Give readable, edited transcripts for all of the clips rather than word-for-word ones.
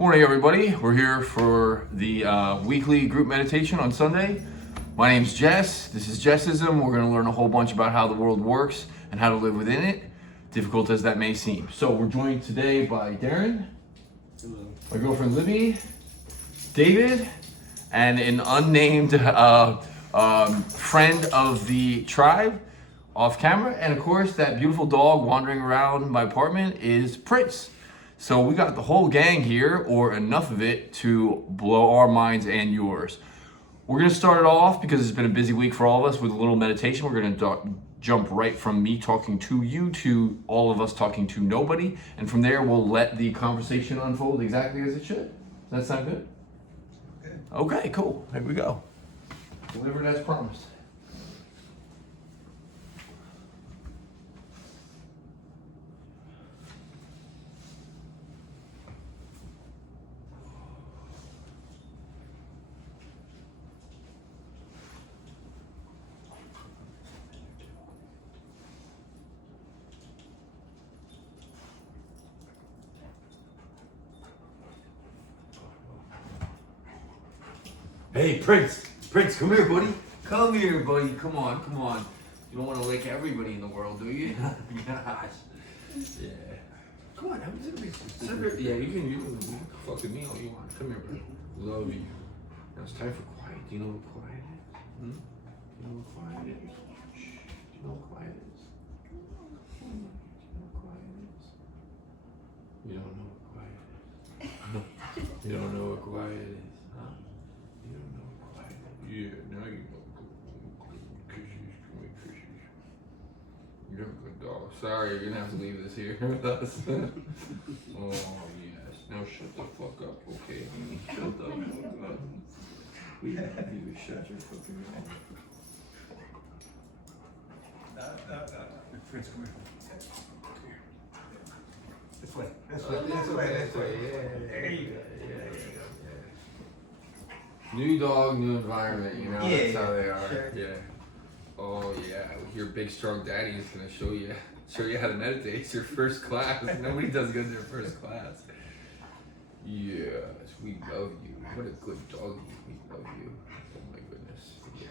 Morning, everybody. We're here for the weekly group meditation on Sunday. My name's Jess. This is Jesism. We're going to learn a whole bunch about how the world works and how to live within it, difficult as that may seem. So we're joined today by Darren, Hello. my girlfriend Libby, David, and an unnamed friend of the tribe off camera. And of course, that beautiful dog wandering around my apartment is Prince. So we got the whole gang here, or enough of it, to blow our minds and yours. We're gonna start it off because it's been a busy week for all of us with a little meditation. We're gonna jump right from me talking to you to all of us talking to nobody. And from there, we'll let the conversation unfold exactly as it should. Does that sound good? Okay, cool. Here we go. Delivered as promised. Hey, Prince, come here, buddy. Come here, buddy. Come on. You don't want to lick everybody in the world, do you? Gosh. Yeah. Come on, I'm just yeah, you can fuck with me all you want. Come here, bro. Love you. Now it's time for quiet. Do you know what quiet is? Do you know what quiet is? Shh. Do you know what quiet is? Do you know what quiet is? You don't know what quiet is. You don't know what quiet is, huh? You don't know what quiet is. Yeah, now you know. Kisses, come here, kisses. You're a good dog. Sorry, you're gonna have to leave this here with us. Oh, yes. Now shut the fuck up, okay? Shut the fuck up. We have you shut your fucking mouth. Prince, come here. This way. This way. Yeah. There you go. New dog, new environment, you know, that's how they are. Sure. Yeah. Oh yeah, your big strong daddy is gonna show you how to meditate. It's your first class. Nobody does good in their first class. Yes, we love you. What a good doggy. We love you. Oh my goodness. Yeah.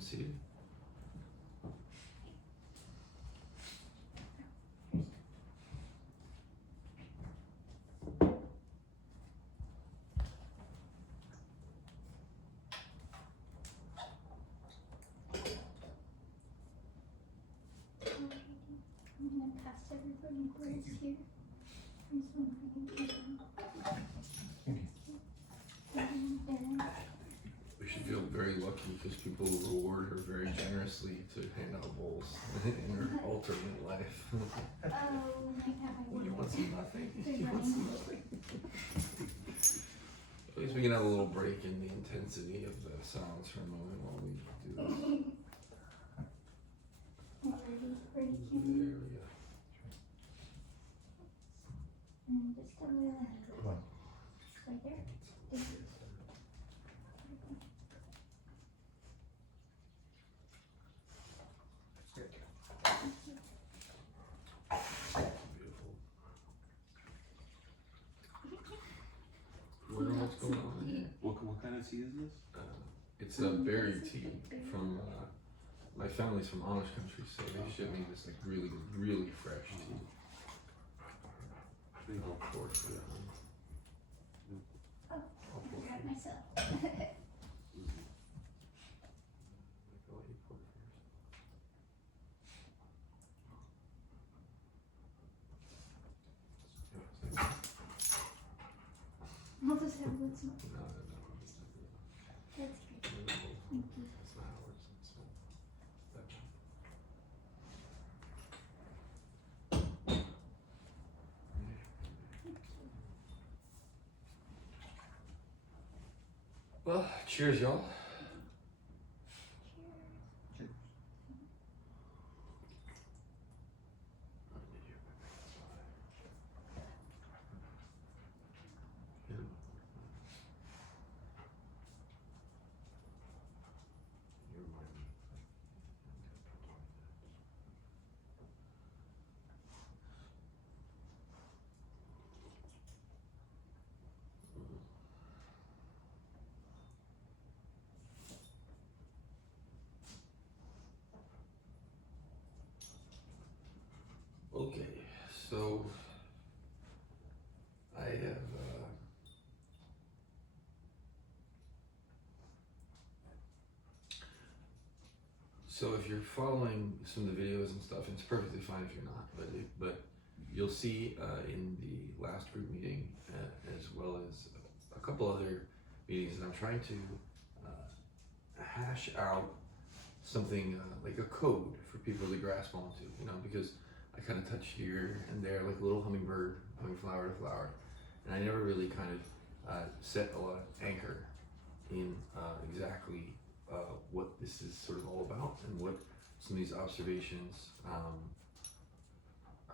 seated. I'm gonna pass everybody words here. There's one We should feel very lucky because people reward her very generously to hand out bowls in her alternate life. Oh my god. You want some nothing? They're You want running. some nothing? At least we can have a little break in the intensity of the sounds for a moment while we do this. Already breaking. There we go. And just a little. Come on. Right there. Beautiful. Wonder what's going on here. What kind of tea is this? It's a berry tea from my family's from Amish country, so they ship me this like really, really fresh tea. I'll pour it for you. Oh, I'll pour it forgot for you. myself. I'll let you pour it first. I'll just have what's not. No. That's great. No. Thank you. That's not how it works. It's that way. Well, cheers, y'all. Cheers. Okay, so I have so if you're following some of the videos and stuff, it's perfectly fine if you're not, but you'll see in the last group meeting as well as a couple other meetings that I'm trying to hash out something like a code for people to grasp onto, you know, because I kind of touch here and there like a little hummingbird, humming flower to flower, and I never really kind of set a lot of anchor in exactly what this is sort of all about and what some of these observations,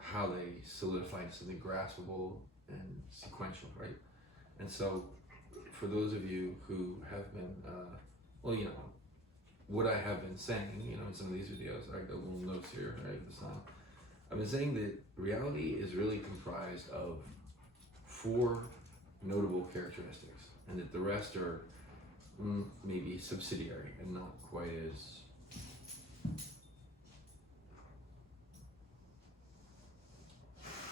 how they solidify into something graspable and sequential, right? And so for those of you who have been, well, you know, what I have been saying, you know, in some of these videos, I got little notes here, right, this time. I've been saying that reality is really comprised of 4 notable characteristics, and that the rest are maybe subsidiary and not quite as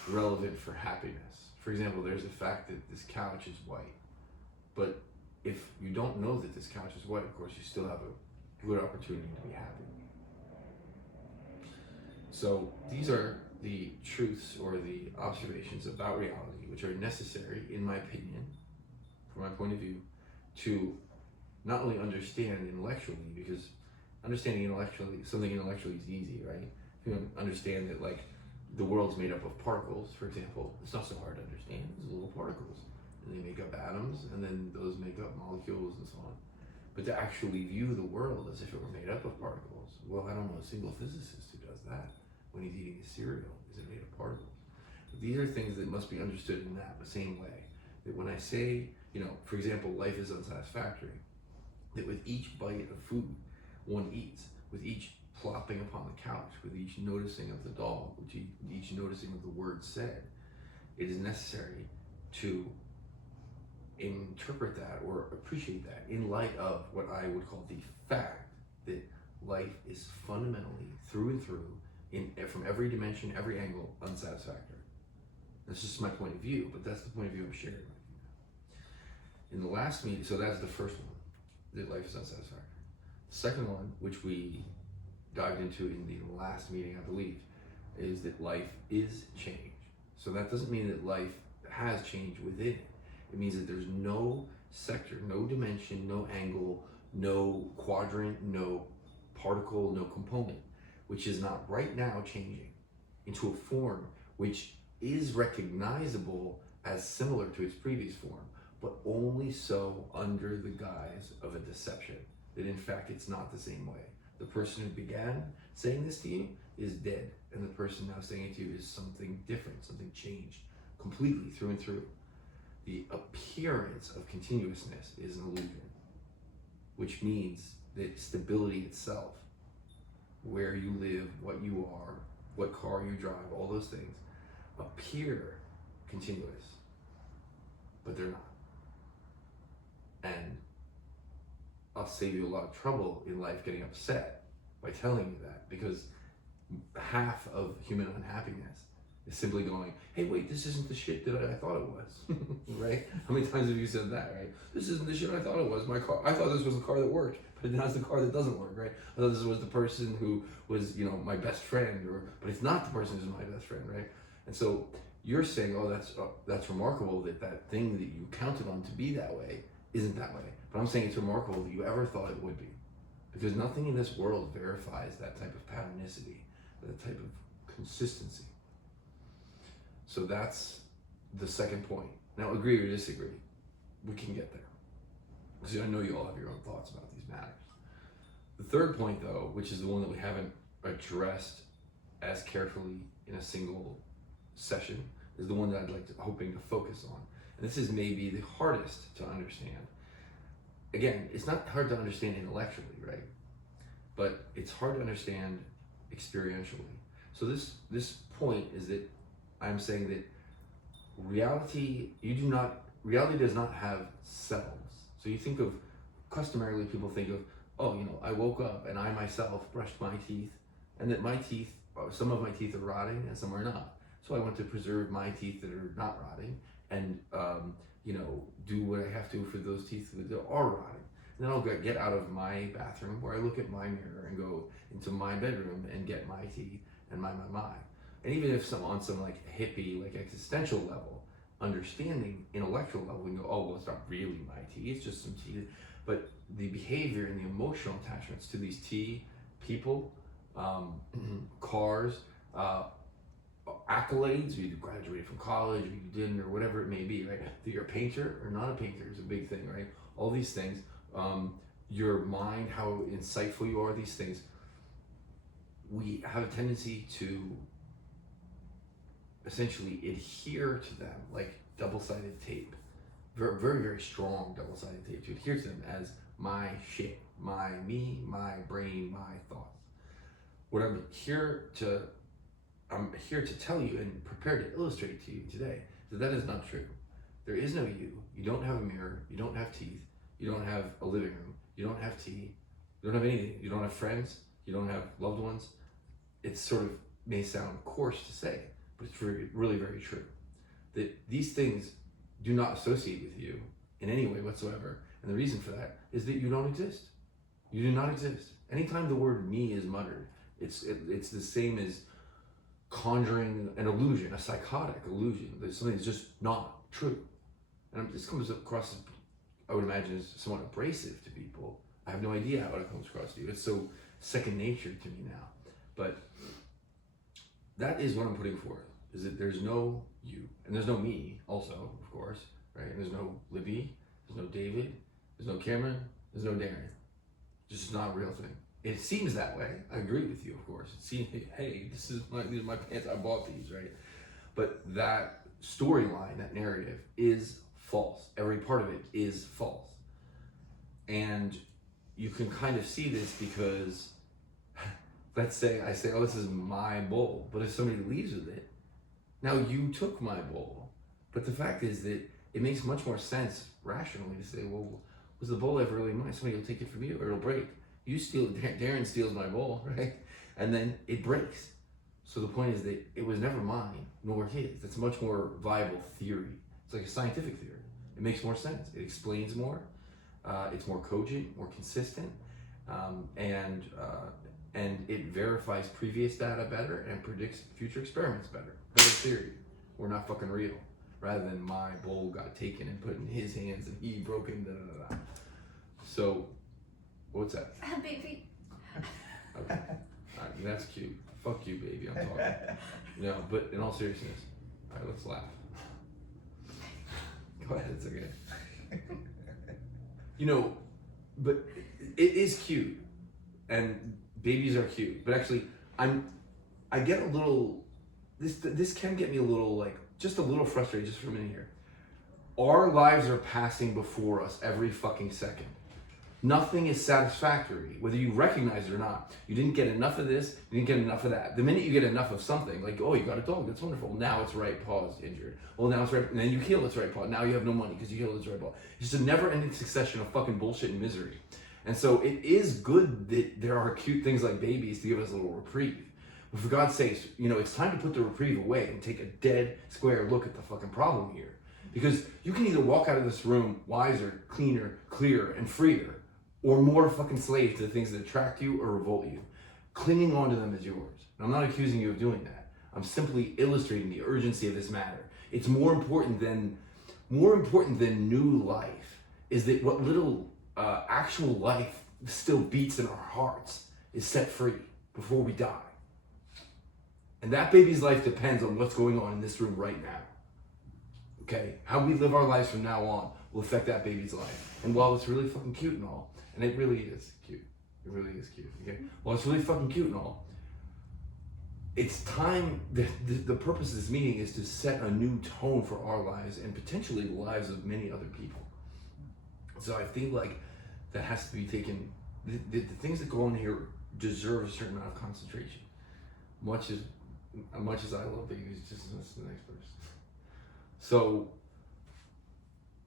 relevant for happiness. For example, there's the fact that this couch is white, but if you don't know that this couch is white, of course, you still have a good opportunity to be happy. So these are the truths or the observations about reality, which are necessary, in my opinion, from my point of view, to not only understand intellectually, because understanding intellectually, something intellectually is easy, right? If you understand that, like, the world's made up of particles, for example, it's not so hard to understand. It's little particles, and they make up atoms, and then those make up molecules and so on. But to actually view the world as if it were made up of particles, well, I don't know a single physicist who does that. When he's eating his cereal, is it made of particles? But these are things that must be understood in that the same way. That when I say, you know, for example, life is unsatisfactory, that with each bite of food one eats, with each plopping upon the couch, with each noticing of the dog, with each noticing of the words said, it is necessary to interpret that or appreciate that in light of what I would call the fact that life is fundamentally, through and through, from every dimension, every angle, unsatisfactory. That's just my point of view, but that's the point of view I'm sharing with you. In the last meeting, so that's the first one, that life is unsatisfactory. The second one, which we dived into in the last meeting, I believe, is that life is change. So that doesn't mean that life has change within it. It means that there's no sector, no dimension, no angle, no quadrant, no particle, no component, which is not right now changing into a form which is recognizable as similar to its previous form, but only so under the guise of a deception, that in fact it's not the same way. The person who began saying this to you is dead, and the person now saying it to you is something different, something changed completely through and through. The appearance of continuousness is an illusion, which means that stability itself, where you live, what you are, what car you drive, all those things appear continuous, but they're not. And I'll save you a lot of trouble in life getting upset by telling you that, because half of human unhappiness is simply going, hey, wait, this isn't the shit that I thought it was, right? How many times have you said that, right? This isn't the shit I thought it was. My car, I thought this was the car that worked, but now it's the car that doesn't work, right? I thought this was the person who was, my best friend, but it's not the person who's my best friend, right? And so you're saying, oh, that's remarkable that thing that you counted on to be that way isn't that way. But I'm saying it's remarkable that you ever thought it would be, because nothing in this world verifies that type of patternicity, that type of consistency. So that's the second point. Now, agree or disagree, we can get there, because I know you all have your own thoughts about these matters. The third point, though, which is the one that we haven't addressed as carefully in a single session, is the one that hoping to focus on. And this is maybe the hardest to understand. Again, it's not hard to understand intellectually, right? But it's hard to understand experientially. So this point is that I'm saying that reality does not have selves. So you think of, customarily people think of, I woke up and I myself brushed my teeth, and that my teeth, some of my teeth are rotting and some are not. So I want to preserve my teeth that are not rotting, and do what I have to for those teeth that are rotting. And then I'll get out of my bathroom, where I look at my mirror, and go into my bedroom and get my teeth and my. And even if on some hippie, existential level, understanding, intellectual level, we go, oh, well, it's not really my teeth, it's just some teeth. But the behavior and the emotional attachments to these people, cars, accolades, you graduated from college, or you didn't, or whatever it may be, right? That you're a painter or not a painter is a big thing, right? All these things, your mind, how insightful you are, these things, we have a tendency to essentially adhere to them like double-sided tape, very, very, very strong double-sided tape, to adhere to them as my shit, me, my brain, my thoughts. What I'm here to tell you and prepare to illustrate to you today that is not true. There is no you. You don't have a mirror. You don't have teeth. You don't have a living room. You don't have tea. You don't have anything. You don't have friends. You don't have loved ones. It sort of may sound coarse to say, but it's really very true. That these things do not associate with you in any way whatsoever. And the reason for that is that you don't exist. You do not exist. Anytime the word me is muttered, it's the same as conjuring an illusion, a psychotic illusion, that something is just not true. And this comes across, I would imagine, as somewhat abrasive to people. I have no idea how it comes across to you. It's so second nature to me now. But that is what I'm putting forth, is that there's no you, and there's no me also, of course, right? And there's no Libby, there's no David, there's no Cameron, there's no Darren. Just not a real thing. It seems that way. I agree with you, of course. It seems, hey, these are my pants, I bought these, right? But that storyline, that narrative is false. Every part of it is false. And you can kind of see this because, let's say I say, oh, this is my bowl. But if somebody leaves with it, now you took my bowl. But the fact is that it makes much more sense rationally to say, well, was the bowl ever really mine? Somebody will take it from you or it'll break. You steal, Darren steals my bowl, right? And then it breaks. So the point is that it was never mine, nor his. It's a much more viable theory. It's like a scientific theory. It makes more sense. It explains more. It's more cogent, more consistent, and it verifies previous data better and predicts future experiments better. Better theory. We're not fucking real. Rather than my bowl got taken and put in his hands and he broke it. So, what's that? A baby. Okay. That's cute. Fuck you, baby. I'm talking. No, but in all seriousness, all right, let's laugh. Go ahead. It's okay. You know, but it is cute, and babies are cute. But actually, I get a little. This can get me a little just a little frustrated just for a minute here. Our lives are passing before us every fucking second. Nothing is satisfactory, whether you recognize it or not. You didn't get enough of this, you didn't get enough of that. The minute you get enough of something, like, oh, you got a dog, that's wonderful. Now it's right paw's injured. Well, now it's right, and then you heal its right paw. Now you have no money because you heal its right paw. It's just a never-ending succession of fucking bullshit and misery. And so it is good that there are cute things like babies to give us a little reprieve. But for God's sakes, it's time to put the reprieve away and take a dead square look at the fucking problem here. Because you can either walk out of this room wiser, cleaner, clearer, and freer, or more fucking slave to the things that attract you or revolt you. Clinging onto them is yours. And I'm not accusing you of doing that. I'm simply illustrating the urgency of this matter. It's more important than new life is that what little actual life still beats in our hearts is set free before we die. And that baby's life depends on what's going on in this room right now. Okay? How we live our lives from now on will affect that baby's life. And while it's really fucking cute and all, and it really is cute. It really is cute. Okay? Well, it's really fucking cute and all. It's time, the purpose of this meeting is to set a new tone for our lives and potentially the lives of many other people. So I feel like that has to be taken, the things that go on here deserve a certain amount of concentration. Much as I love babies, just listen to the next person. So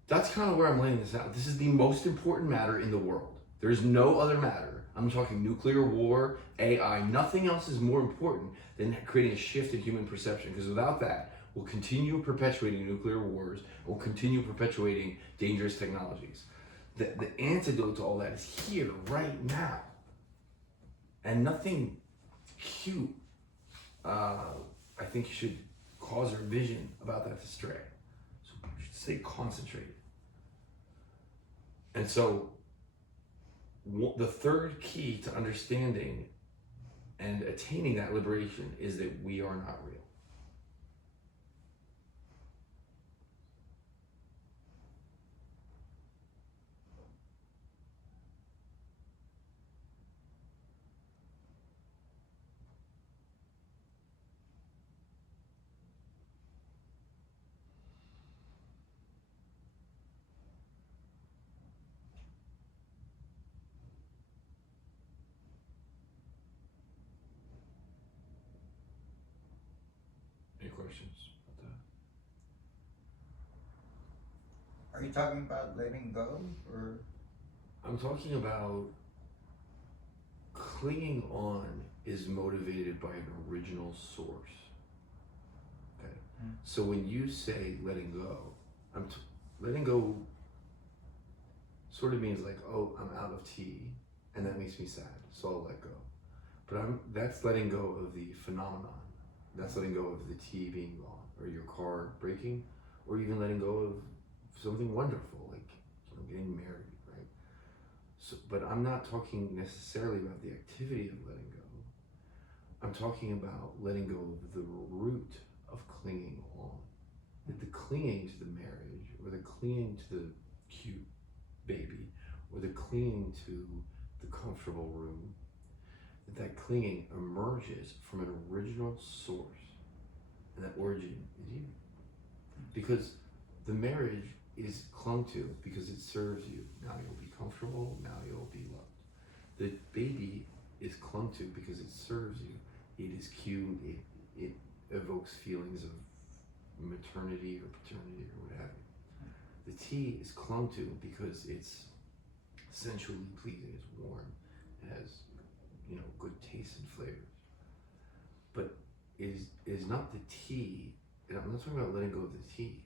that's kind of where I'm laying this out. This is the most important matter in the world. There's no other matter. I'm talking nuclear war, AI. Nothing else is more important than creating a shift in human perception. Because without that, we'll continue perpetuating nuclear wars. We'll continue perpetuating dangerous technologies. The antidote to all that is here, right now. And nothing cute, I think, should cause our vision about that to stray. So we should stay concentrated. And so the third key to understanding and attaining that liberation is that we are not real. Any questions about that? Are you talking about letting go, or? I'm talking about clinging on is motivated by an original source. Okay. So when you say letting go, letting go sort of means like, oh, I'm out of tea, and that makes me sad, so I'll let go. But that's letting go of the phenomenon. That's letting go of the tea being gone, or your car breaking, or even letting go of something wonderful, like getting married, right? So, but I'm not talking necessarily about the activity of letting go. I'm talking about letting go of the root of clinging on. That the clinging to the marriage, or the clinging to the cute baby, or the clinging to the comfortable room, that clinging emerges from an original source, and that origin is you. Because the marriage is clung to because it serves you. Now you'll be comfortable, now you'll be loved. The baby is clung to because it serves you. It is cute, it evokes feelings of maternity or paternity or what have you. The tea is clung to because it's sensually pleasing, it's warm, It has, good taste and flavors. But it is not the tea, and I'm not talking about letting go of the tea.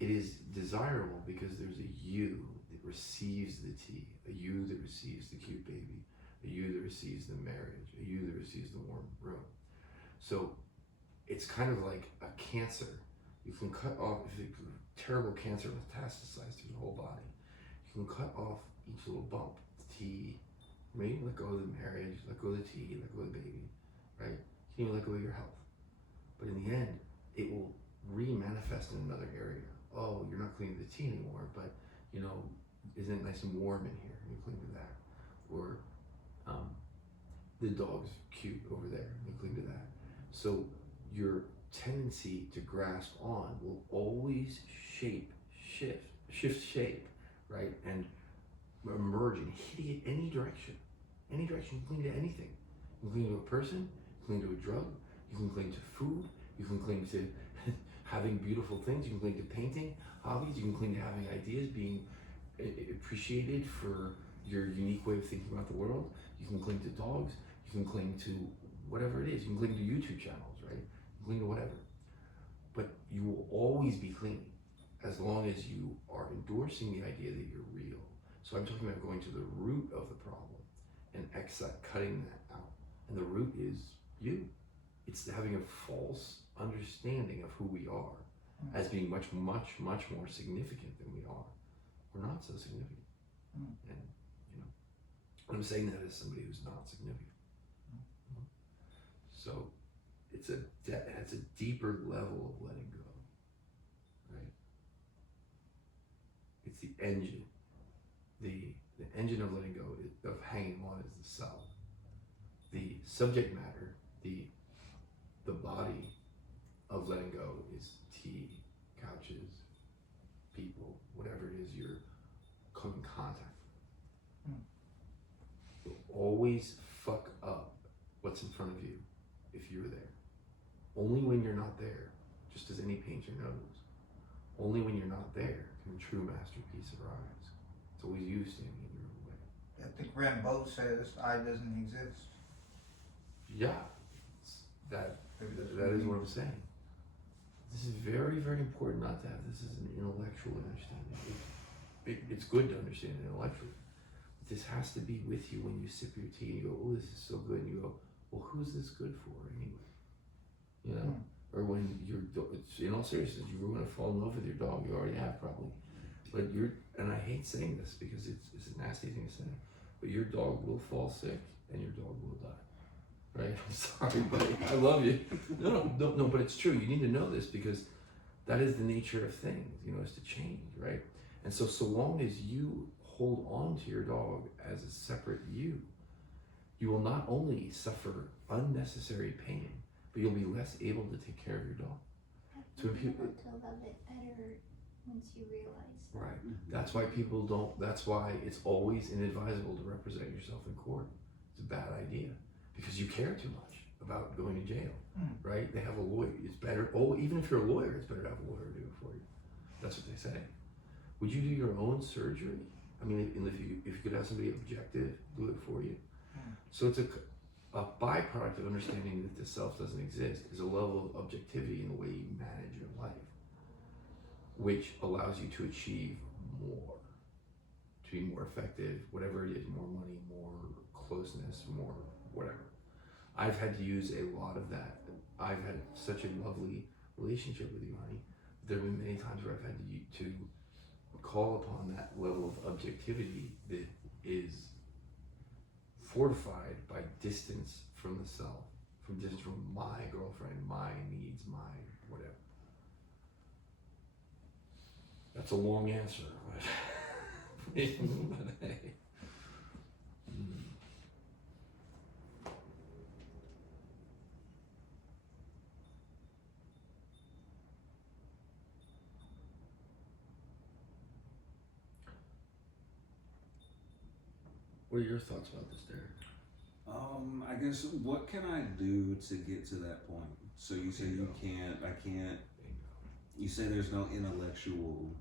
It is desirable because there's a you that receives the tea, a you that receives the cute baby, a you that receives the marriage, a you that receives the warm room. So it's kind of like a cancer. You can cut off, if a terrible cancer metastasized through the whole body, you can cut off each little bump, the tea, maybe let go of the marriage, let go of the tea, let go of the baby, right? You can even let go of your health. But in the end, it will re-manifest in another area. Oh, you're not cleaning the tea anymore, but isn't it nice and warm in here? You clean to that. Or the dog's cute over there, you clean to that. So your tendency to grasp on will always shift shape, right? And emerge and hit it any direction. Any direction, you can cling to anything. You can cling to a person, you can cling to a drug, you can cling to food, you can cling to having beautiful things, you can cling to painting, hobbies, you can cling to having ideas, being appreciated for your unique way of thinking about the world. You can cling to dogs, you can cling to whatever it is. You can cling to YouTube channels, right? You can cling to whatever. But you will always be clean as long as you are endorsing the idea that you're real. So I'm talking about going to the root of the problem and cutting that out. And the root is you. It's having a false understanding of who we are as being much, much, much more significant than we are. We're not so significant. And, I'm saying that as somebody who's not significant. So it's a deeper level of letting go, right? It's the engine. The engine of letting go, of hanging on, is the self. The subject matter, the body of letting go is tea, couches, people, whatever it is you're coming in contact with. You'll always fuck up what's in front of you if you're there. Only when you're not there, just as any painter knows, only when you're not there can a true masterpiece arise. It's always you standing in your own way. I think Rimbaud says I doesn't exist. Yeah, that is what I'm saying. This is very, very important not to have this as an intellectual understanding. It's good to understand it intellectually. But this has to be with you when you sip your tea and you go, oh, this is so good. And you go, well, who's this good for anyway? Or when in all seriousness, you were going to fall in love with your dog. You already have probably. But and I hate saying this because it's a nasty thing to say, but your dog will fall sick and your dog will die. Right? I'm sorry, buddy. I love you. No, but it's true. You need to know this because that is the nature of things, is to change, right? And so long as you hold on to your dog as a separate you will not only suffer unnecessary pain, but you'll be less able to take care of your dog. So people to love it better once you realize that. Right. That's why people don't. That's why it's always inadvisable to represent yourself in court. It's a bad idea because you care too much about going to jail, right? They have a lawyer. It's better. Oh, even if you're a lawyer, it's better to have a lawyer do it for you. That's what they say. Would you do your own surgery? I mean, if you could have somebody objective do it for you. So it's a byproduct of understanding that the self doesn't exist is a level of objectivity in the way you manage your life, which allows you to achieve more, to be more effective, whatever it is, more money, more closeness, more whatever. I've had to use a lot of that. I've had such a lovely relationship with you, honey. There have been many times where I've had to call upon that level of objectivity that is fortified by distance from the self, from distance from my girlfriend, my needs, my whatever. That's a long answer, but hey. What are your thoughts about this, Derek? I guess what can I do to get to that point? So you say I can't. You say there's no intellectual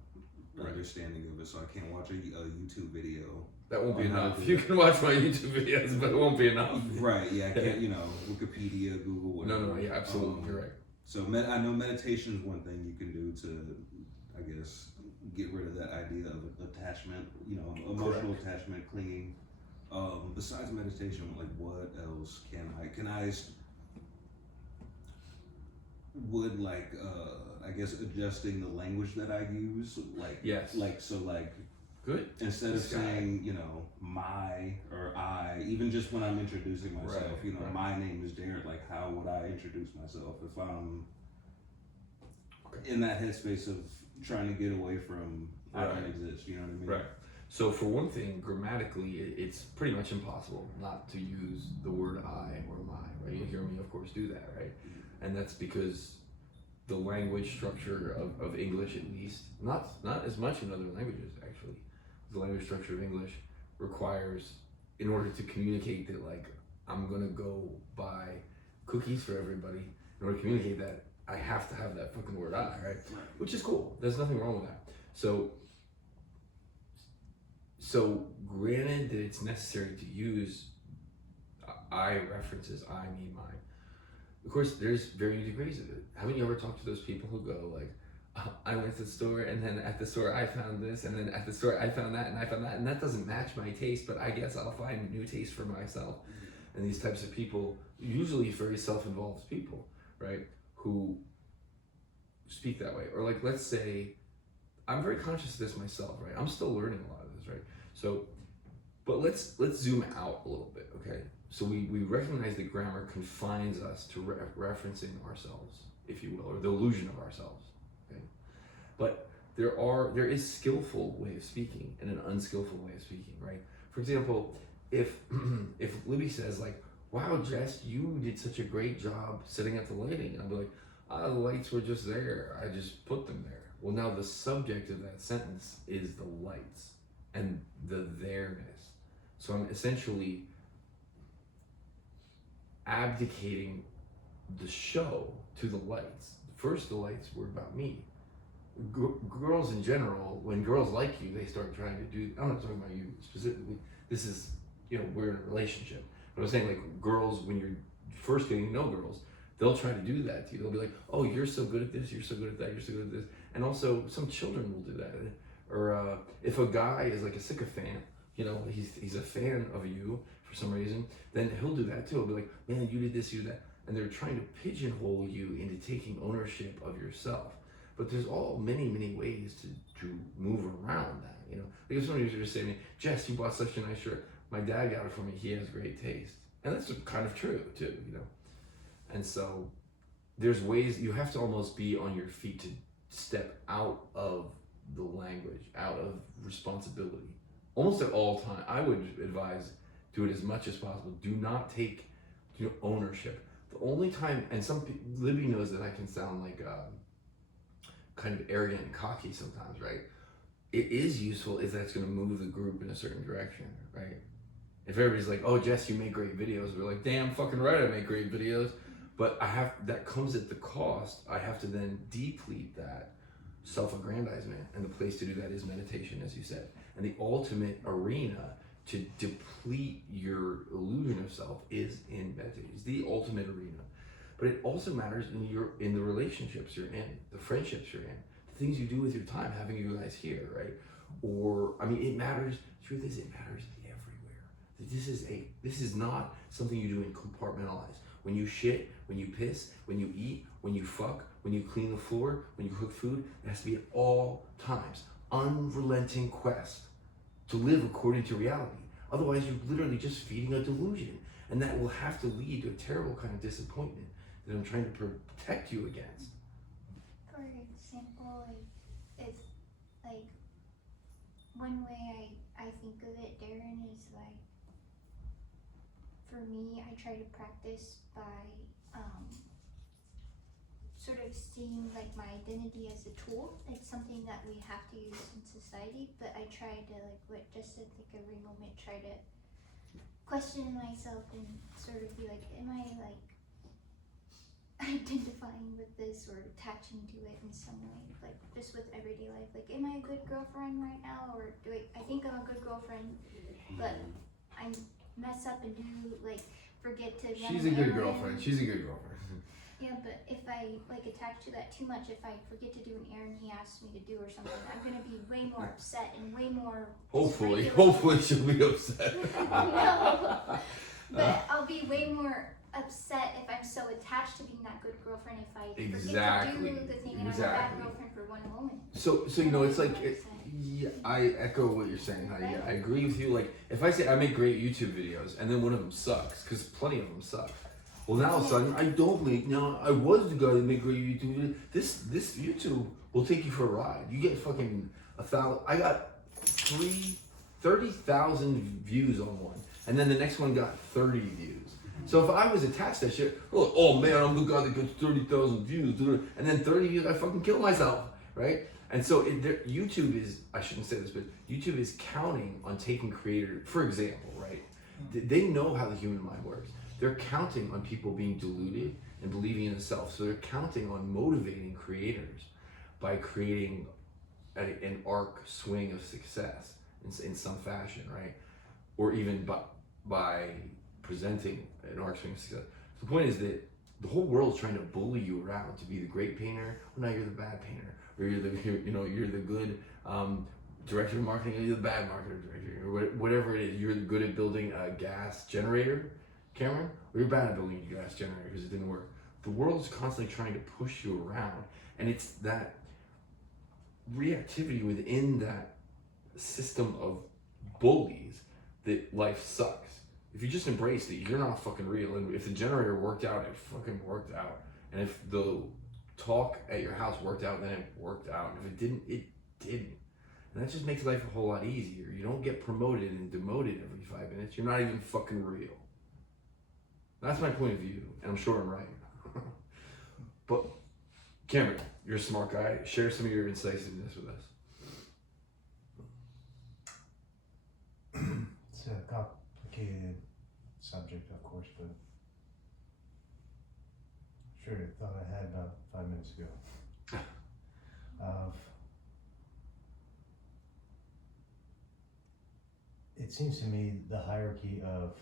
Right. understanding of it, so I can't watch a YouTube video. That won't be on how to enough. do You it. can watch my YouTube videos, but it won't be enough. Right, yeah, I can't, Wikipedia, Google, whatever. No, yeah, absolutely, you're right. So I know meditation is one thing you can do to, I guess, get rid of that idea of attachment, emotional attachment, clinging. Besides meditation, like what else can I would I guess adjusting the language that I use, Yes. Good. Instead of saying, my or I, even just when I'm introducing myself, Right. my name is Darren, like how would I introduce myself if I'm in that headspace of trying to get away from I don't exist, you know what I mean? Right. So for one thing, grammatically, it's pretty much impossible not to use the word I or my, right? You hear me, of course, do that, right? And that's because the language structure of English, at least, not as much in other languages, actually. The language structure of English requires, in order to communicate that, like, I'm gonna go buy cookies for everybody, in order to communicate that, I have to have that fucking word I, right? Which is cool. There's nothing wrong with that. So granted that it's necessary to use I references, I, me, mine. Of course, there's varying degrees of it. Haven't you ever talked to those people who go like, I went to the store and then at the store I found this and then at the store I found that and that doesn't match my taste, but I guess I'll find a new taste for myself. And these types of people, usually very self-involved people, right, who speak that way. Or like, let's say, I'm very conscious of this myself, right? I'm still learning a lot of this, right? So, but let's zoom out a little bit, okay? So we recognize that grammar confines us to referencing ourselves, if you will, or the illusion of ourselves, okay? But there is skillful way of speaking and an unskillful way of speaking, right? For example, if Libby says like, wow, Jess, you did such a great job setting up the lighting, and I'll be like, the lights were just there, I just put them there. Well, now the subject of that sentence is the lights and the there-ness. So I'm essentially abdicating the show to the lights. First, the lights were about me. Girls in general, when girls like you, they start trying to do, I'm not talking about you specifically, this is, we're in a relationship. But I'm saying like girls, when you're first getting to know girls, they'll try to do that to you. They'll be like, oh, you're so good at this, you're so good at that, you're so good at this. And also some children will do that. Or if a guy is like a sycophant, he's a fan of you for some reason, then he'll do that too. He'll be like, man, you did this, you did that. And they're trying to pigeonhole you into taking ownership of yourself. But there's many ways to move around that, Because somebody was just saying to me, Jess, you bought such a nice shirt. My dad got it for me, he has great taste. And that's kind of true too, And so there's ways, you have to almost be on your feet to step out of the language, out of responsibility. Almost at all time, I would advise, do it as much as possible. Do not take ownership. The only time, and Libby knows that I can sound like kind of arrogant and cocky sometimes, right? It is useful if that's gonna move the group in a certain direction, right? If everybody's like, oh, Jess, you make great videos, we're like, damn fucking right, I make great videos. But that comes at the cost. I have to then deplete that self-aggrandizement, and the place to do that is meditation, as you said. And the ultimate arena to deplete your illusion of self is in meditation. It's the ultimate arena. But it also matters in the relationships you're in, the friendships you're in, the things you do with your time, having you guys here, right? Or, it matters, truth is it matters everywhere. This is not something you do in compartmentalized. When you shit, when you piss, when you eat, when you fuck, when you clean the floor, when you cook food, it has to be at all times. Unrelenting quest to live according to reality. Otherwise, you're literally just feeding a delusion. And that will have to lead to a terrible kind of disappointment that I'm trying to protect you against. For example, it's like one way I think of it, Darren, is like, for me, I try to practice by sort of seeing like my identity as a tool. It's something that we have to use in society, but I try to, like what Jess said, like every moment try to question myself and sort of be like, am I like identifying with this or attaching to it in some way, like just with everyday life. Like, am I a good girlfriend right now, or do I think I'm a good girlfriend, but I mess up and do like forget to. She's a good girlfriend. She's a good girlfriend. Yeah, but if I like attach to that too much, if I forget to do an errand he asked me to do or something, I'm gonna be way more upset and way more. Hopefully she'll be upset. No, but I'll be way more upset if I'm so attached to being that good girlfriend if I forget to do the thing and I'm a bad girlfriend for one moment. So you know, it's like, yeah, I echo what you're saying. Yeah, I agree with you. Like, if I say I make great YouTube videos and then one of them sucks, because plenty of them suck. Well, now all of a sudden I don't make. Now I was the guy that made great YouTube videos. This YouTube will take you for a ride. You get fucking 1,000. I got 30,000 views on one, and then the next one got 30 views. So if I was attached to that shit, oh man, I'm the guy that gets 30,000 views, and then 30 views, I fucking kill myself, right? And so YouTube is, I shouldn't say this, but YouTube is counting on taking creators, for example, right? They know how the human mind works. They're counting on people being deluded and believing in themselves. So they're counting on motivating creators by creating an arc swing of success in some fashion, right? Or even by presenting an arc swing of success. So the point is that the whole world's trying to bully you around to be the great painter. Well, now you're the bad painter, or you're the good director of marketing, or you're the bad marketer director, or whatever it is. You're good at building a gas generator, Cameron, or you're bad at building a gas generator because it didn't work. The world's constantly trying to push you around, and it's that reactivity within that system of bullies that life sucks. If you just embrace that you're not fucking real, and if the generator worked out, it fucking worked out. And if the talk at your house worked out, then it worked out. And if it didn't, it didn't. And that just makes life a whole lot easier. You don't get promoted and demoted every 5 minutes. You're not even fucking real. That's my point of view, and I'm sure I'm right. But Cameron, you're a smart guy. Share some of your incisiveness with us. It's a complicated subject, of course, but sure, I thought I had about 5 minutes ago. It seems to me the hierarchy of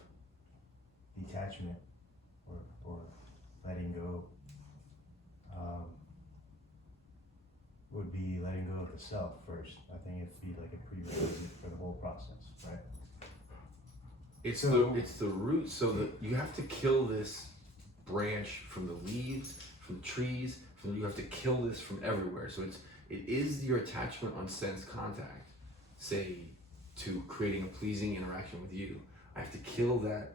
detachment or letting go would be letting go of the self first. I think it'd be like a prerequisite for the whole process, right? It's the root, so that you have to kill this branch from the leaves, from the trees, you have to kill this from everywhere. So it is your attachment on sense contact, say, to creating a pleasing interaction with you. I have to kill that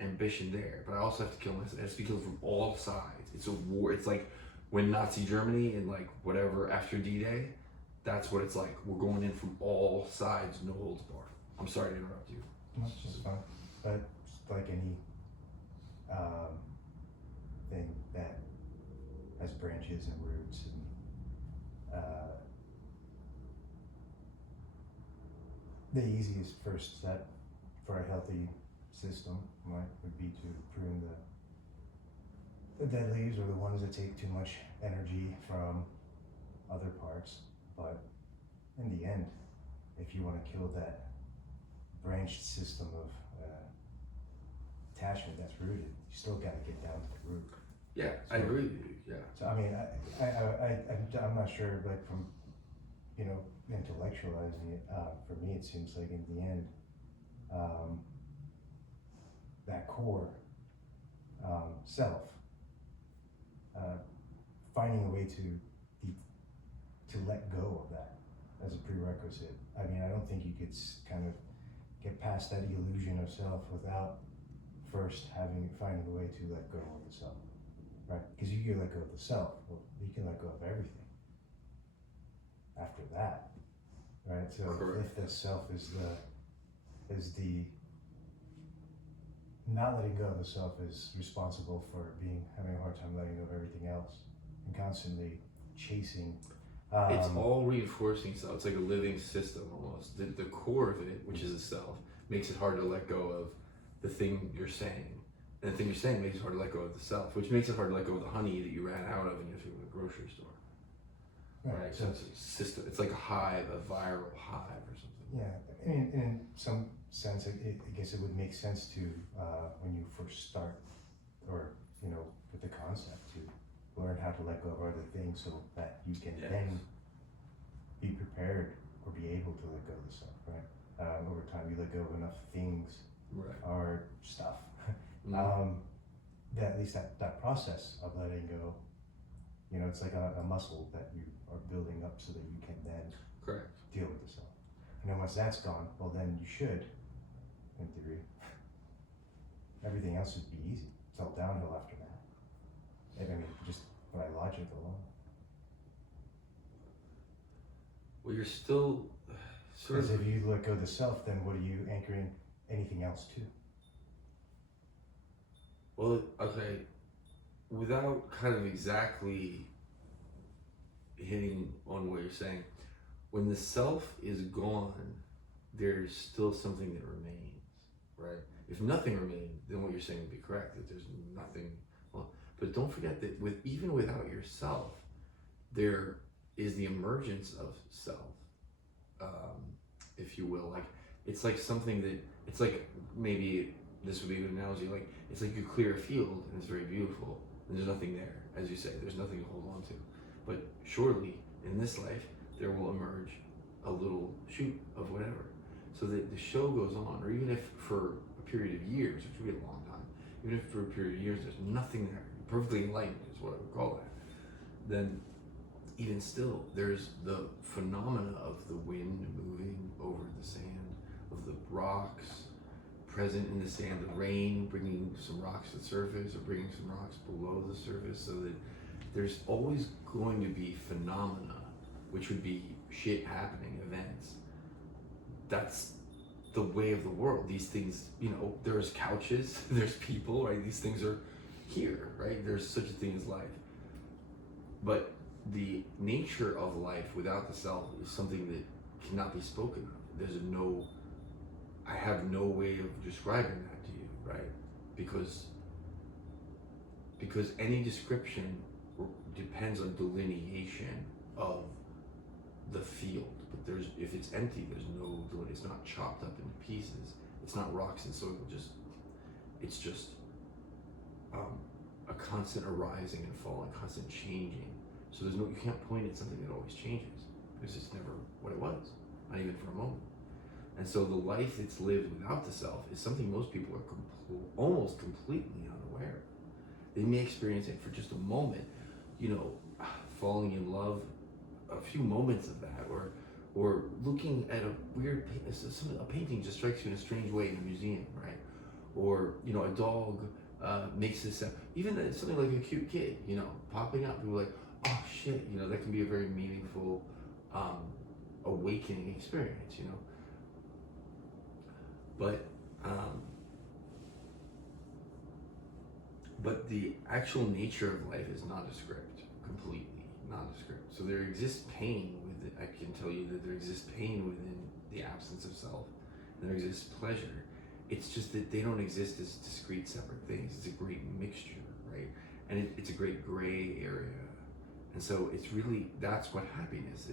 ambition there, but I also have to kill myself. It has to be killed from all sides. It's a war. It's like when Nazi Germany and like whatever after D-Day, that's what it's like. We're going in from all sides, no holds barred. I'm sorry to interrupt you. That's just fine. But like any thing that has branches and roots and the easiest first step for a healthy system, right, would be to prune the dead leaves or the ones that take too much energy from other parts. But in the end, if you want to kill that branched system of attachment that's rooted, you still got to get down to the root. Yeah, so, I agree with you. Yeah. So I mean, I'm not sure, like from, intellectualizing it, for me it seems like in the end, that core self, finding a way to let go of that as a prerequisite. I mean, I don't think you could kind of get past that illusion of self without first finding a way to let go of the self, right? Because you can let go of the self, well, you can let go of everything after that, right? So correct. If the self is the not letting go of the self is responsible for having a hard time letting go of everything else and constantly chasing. It's all reinforcing self. It's like a living system almost. The core of it, which is the self, makes it hard to let go of the thing you're saying. And the thing you're saying makes it hard to let go of the self, which makes it hard to let go of the honey that you ran out of and you have to go to the grocery store. Right. So it's a system. It's like a hive, a viral hive or something. Yeah, I mean, in some sense, I guess it would make sense to, when you first start, or, you know, with the concept, to learn how to let go of other things so that you can then be prepared or be able to let go of the self, right? Over time, you let go of enough things or stuff. That at least that process of letting go, you know, it's like a muscle that you are building up so that you can then deal with the self. And then once that's gone, well then you should, in theory, everything else would be easy. It's all downhill after that. I mean, just by logic alone. Well, you're still sort Because of... if you let go of the self, then what are you anchoring anything else to? Well, okay, without kind of exactly hitting on what you're saying, when the self is gone, there's still something that remains, right? If nothing remained, then what you're saying would be correct, that there's nothing. Well, but don't forget that even without yourself, there is the emergence of self, if you will. Like, it's like something that, it's like, maybe this would be a good analogy, like, it's like you clear a field and it's very beautiful, and there's nothing there, as you say, there's nothing to hold on to. But surely, in this life, there will emerge a little shoot of whatever. So that the show goes on, or even if for a period of years, which would be a long time, even if for a period of years there's nothing there, perfectly enlightened is what I would call that, then even still, there's the phenomena of the wind moving over the sand, of the rocks present in the sand, the rain bringing some rocks to the surface or bringing some rocks below the surface, so that there's always going to be phenomena, which would be shit happening, events. That's the way of the world. These things, you know, there's couches, there's people, right? These things are here, right? There's such a thing as life. But the nature of life without the self is something that cannot be spoken of. I have no way of describing that to you, right? Because any description depends on delineation of the field. But if it's empty, there's no, it's not chopped up into pieces. It's not rocks and soil. It's just a constant arising and falling, constant changing. So you can't point at something that always changes, because it's never what it was, not even for a moment. And so the life that's lived without the self is something most people are almost completely unaware of. They may experience it for just a moment, you know, falling in love, a few moments of that, or looking at a weird, a painting just strikes you in a strange way in a museum, right? Or, you know, a dog makes this sound. Even something like a cute kid, you know, popping up, people are like, oh shit, you know, that can be a very meaningful awakening experience, you know. But the actual nature of life is nondescript, completely nondescript. So there exists pain with it. I can tell you that there exists pain within the absence of self. And there exists pleasure. It's just that they don't exist as discrete, separate things. It's a great mixture, right? And it's a great gray area. And so it's really, that's what happiness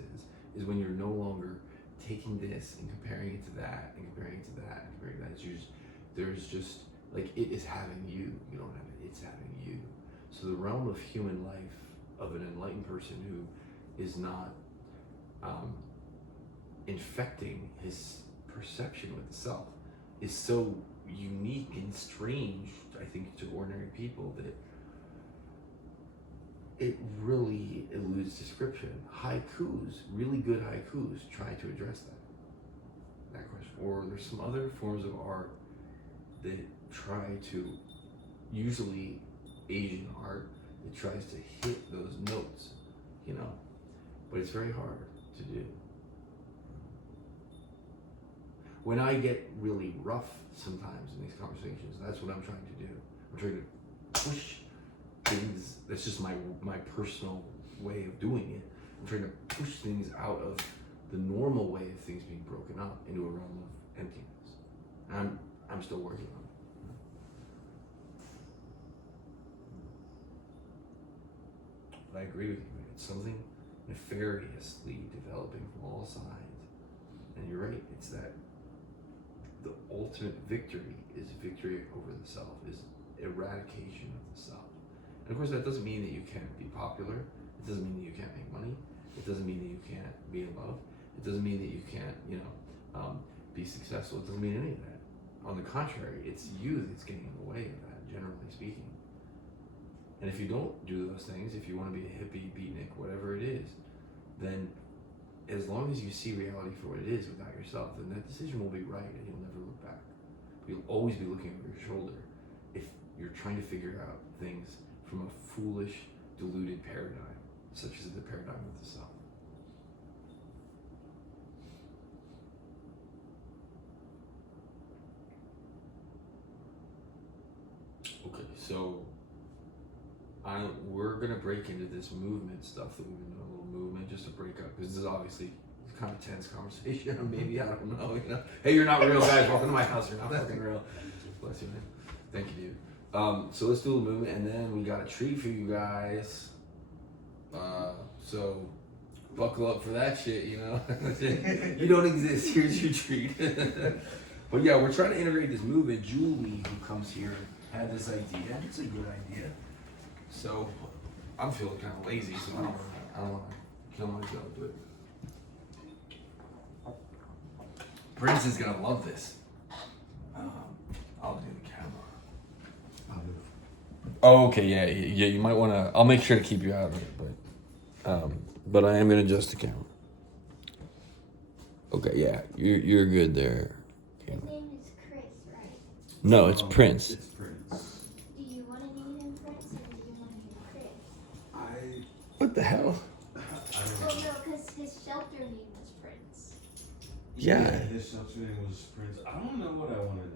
is when you're no longer taking this and comparing it to that, and comparing it to that, and comparing that. There's just, like, it is having you. You don't have it, it's having you. So the realm of human life, of an enlightened person who is not infecting his perception with the self, is so unique and strange, I think, to ordinary people, that it really eludes description. Haikus, really good haikus, try to address that question. Or there's some other forms of art that try to, usually Asian art, that tries to hit those notes, you know, but it's very hard to do. When I get really rough sometimes in these conversations, that's what I'm trying to do. I'm trying to push things, that's just my personal way of doing it. I'm trying to push things out of the normal way of things being broken up into a realm of emptiness. I'm still working on But I agree with you, man. It's something nefariously developing from all sides. And you're right, it's that the ultimate victory is victory over the self, is eradication of the self. And of course, that doesn't mean that you can't be popular. It doesn't mean that you can't make money. It doesn't mean that you can't be in love. It doesn't mean that you can't, be successful. It doesn't mean any of that. On the contrary, it's you that's getting in the way of that, generally speaking. And if you don't do those things, if you want to be a hippie, beatnik, whatever it is, then as long as you see reality for what it is without yourself, then that decision will be right and you'll never look back. You'll always be looking over your shoulder if you're trying to figure out things from a foolish, deluded paradigm, such as the paradigm of the self. Okay, so we're gonna break into this movement stuff that we've been doing, a little movement, just to break up, because this is obviously kind of tense conversation, or maybe, I don't know, Hey, you're not real, guys, welcome to my house, you're not fucking real. Bless you, man. Thank you, dude. So let's do a movement, and then we got a treat for you guys. So buckle up for that shit, You don't exist, here's your treat. But yeah, we're trying to integrate this movement. Julie, who comes here, had this idea. It's a good idea. So I'm feeling kind of lazy, so I don't want to kill myself. But Prince is gonna love this. I'll do the camera. Oh, okay, yeah. You might want to. I'll make sure to keep you out of it, but I am gonna adjust the camera. Okay, yeah, you're good there. His name is Chris, right? No, it's Prince. It's Prince. Do you want to name him Prince or do you want to name Chris? What the hell? Well, no, because his shelter name was Prince. Yeah. His shelter name was Prince. I don't know what I want to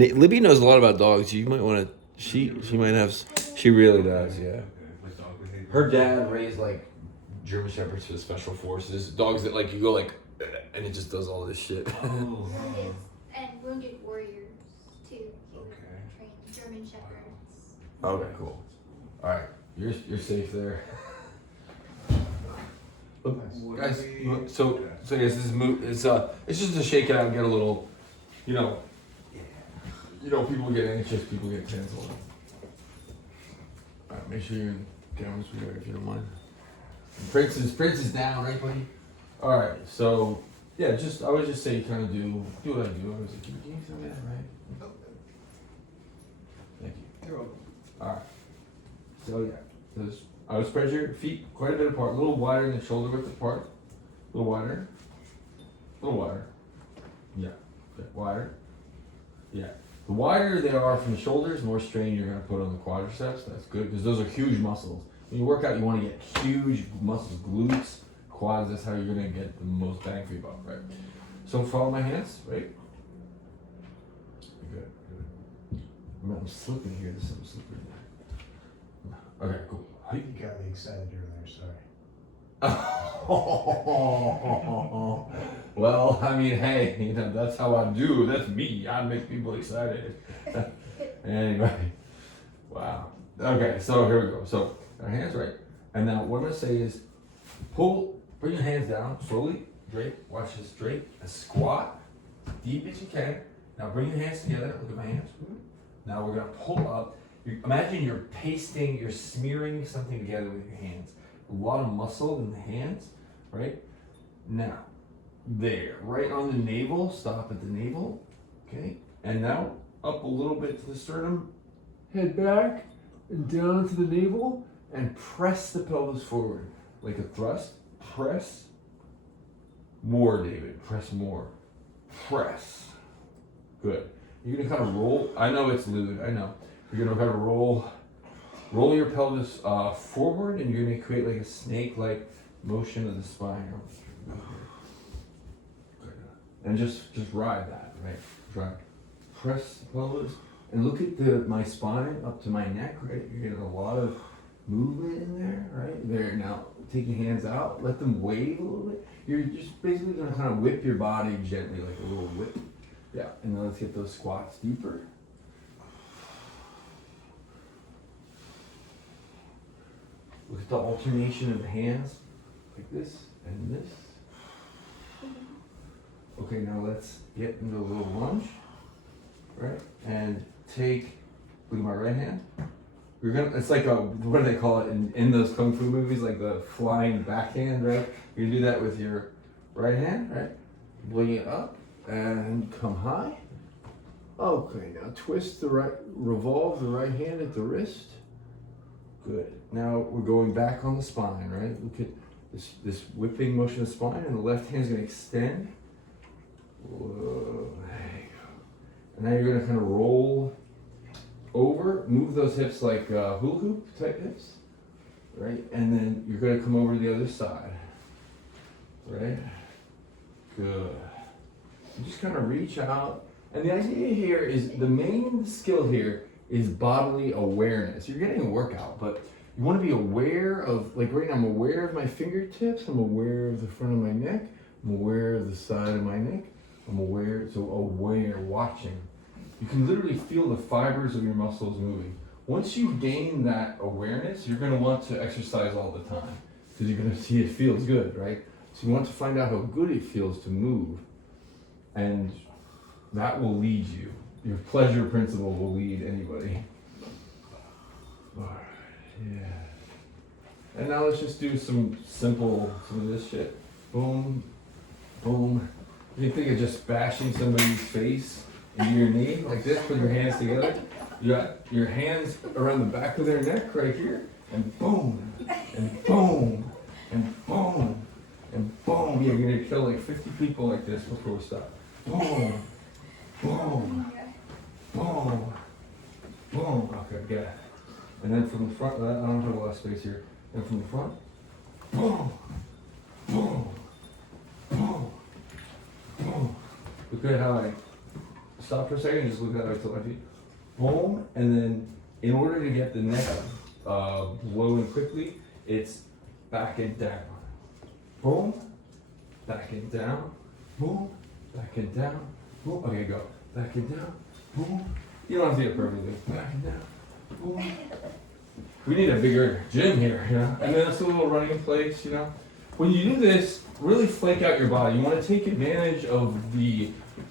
name him. Libby knows a lot about dogs. You might want to. She might have. She really does. Yeah. Okay, like dog behavior. Her dad raised like German shepherds for the special forces. Dogs that like you go like, and it just does all this shit. Oh, And wounded warriors too. He would Okay. train German shepherds. Okay, cool. All right, you're safe there. Look, guys, so yes, this move it's just to shake it out and get a little, people get anxious, people get tense. All right, make sure you're in camera speed if you don't mind. And Prince is down, right, buddy? All right, so yeah, I would just say kind of do what I do. I was like, can you tell me that, right? Thank you. You're welcome. All right. So yeah, I would spread your feet quite a bit apart, a little wider than shoulder width apart, a little wider, yeah, okay. Wider, yeah. The wider they are from the shoulders, the more strain you're gonna put on the quadriceps. That's good because those are huge muscles. When you work out, you want to get huge muscles, glutes, quads. That's how you're gonna get the most bang for your buck, right? So follow my hands, right? Good. I'm slipping here. There's something slippery there. Okay, cool. You got me excited earlier, sorry. Well, I mean, hey, that's how I do. That's me. I make people excited. Anyway, wow. Okay, so here we go. So our hands right, and now what I'm gonna say is, bring your hands down slowly. Drape. Watch this. Drape. A squat, deep as you can. Now bring your hands together. Look at my hands. Now we're gonna pull up. Imagine you're pasting, you're smearing something together with your hands. A lot of muscle in the hands, right? Now, there, right on the navel, stop at the navel, okay? And now, up a little bit to the sternum, head back, and down to the navel, and press the pelvis forward. Like a thrust, press. More, David, press more. Press. Good. You're gonna kind of roll, I know it's lewd, I know. You're gonna kind of roll your pelvis forward, and you're gonna create like a snake-like motion of the spine. And just ride that, right? Ride. Press the pelvis, and look at my spine up to my neck, right? You're getting a lot of movement in there, right? There, now take your hands out, let them wave a little bit. You're just basically gonna kind of whip your body gently, like a little whip. Yeah, and now let's get those squats deeper. with the alternation of the hands, like this and this. Okay, now let's get into a little lunge, right? And take with my right hand. We're gonna, it's like a, what do they call it in those Kung Fu movies, like the flying backhand, right? You're gonna do that with your right hand, right? Bring it up and come high. Okay, now twist the right, revolve the right hand at the wrist. Good. Now we're going back on the spine, right? Look at this whipping motion of the spine, and the left hand's gonna extend. Whoa, there you go. And now you're gonna kind of roll over, move those hips like hula hoop type hips, right? And then you're gonna come over to the other side, right? Good. You just kind of reach out. And the idea here is, the main skill here is bodily awareness. You're getting a workout, but you want to be aware of, like right now, I'm aware of my fingertips, I'm aware of the front of my neck, I'm aware of the side of my neck, I'm aware, so aware, watching. You can literally feel the fibers of your muscles moving. Once you gain that awareness, you're going to want to exercise all the time, because you're going to see it feels good, right? So you want to find out how good it feels to move, and that will lead you. Your pleasure principle will lead anybody. Alright, yeah. And now let's just do some of this shit. Boom, boom. You think of just bashing somebody's face into your knee like this, put your hands together. You got your hands around the back of their neck right here, and boom, and boom, and boom, and boom. Yeah, you're gonna kill like 50 people like this before we stop. Boom. Boom, boom, boom. Okay, get it. And then from the front, I don't have a lot of space here. And from the front, boom, boom, boom, boom. Look at how I stop for a second. Just look at how I tilt my feet. Boom, and then in order to get the neck blowing quickly, it's back and down. Boom, back and down. Boom, back and down. Boom. Okay, go. Back and down. Boom. You don't have to do it perfectly. Back and down. Boom. We need a bigger gym here, you know? And then it's a little running in place, you know? When you do this, really flake out your body. You want to take advantage of the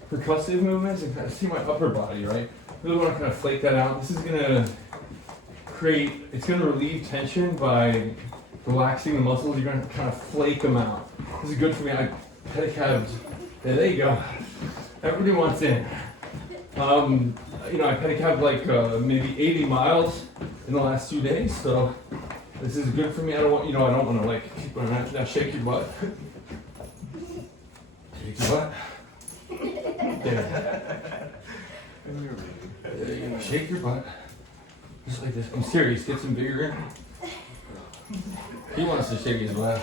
percussive movements and kind of see my upper body, right? Really want to kind of flake that out. This is going to create, it's going to relieve tension by relaxing the muscles. You're going to kind of flake them out. This is good for me. I pedicabbed. There you go. Everybody wants in. You know, I pedicabbed like maybe 80 miles in the last 2 days, so this is good for me. I don't want, I don't want to like keep on that. Now shake your butt. Shake your butt. There. There you go. Shake your butt. Just like this. I'm serious. Get some bigger. He wants to shake his butt.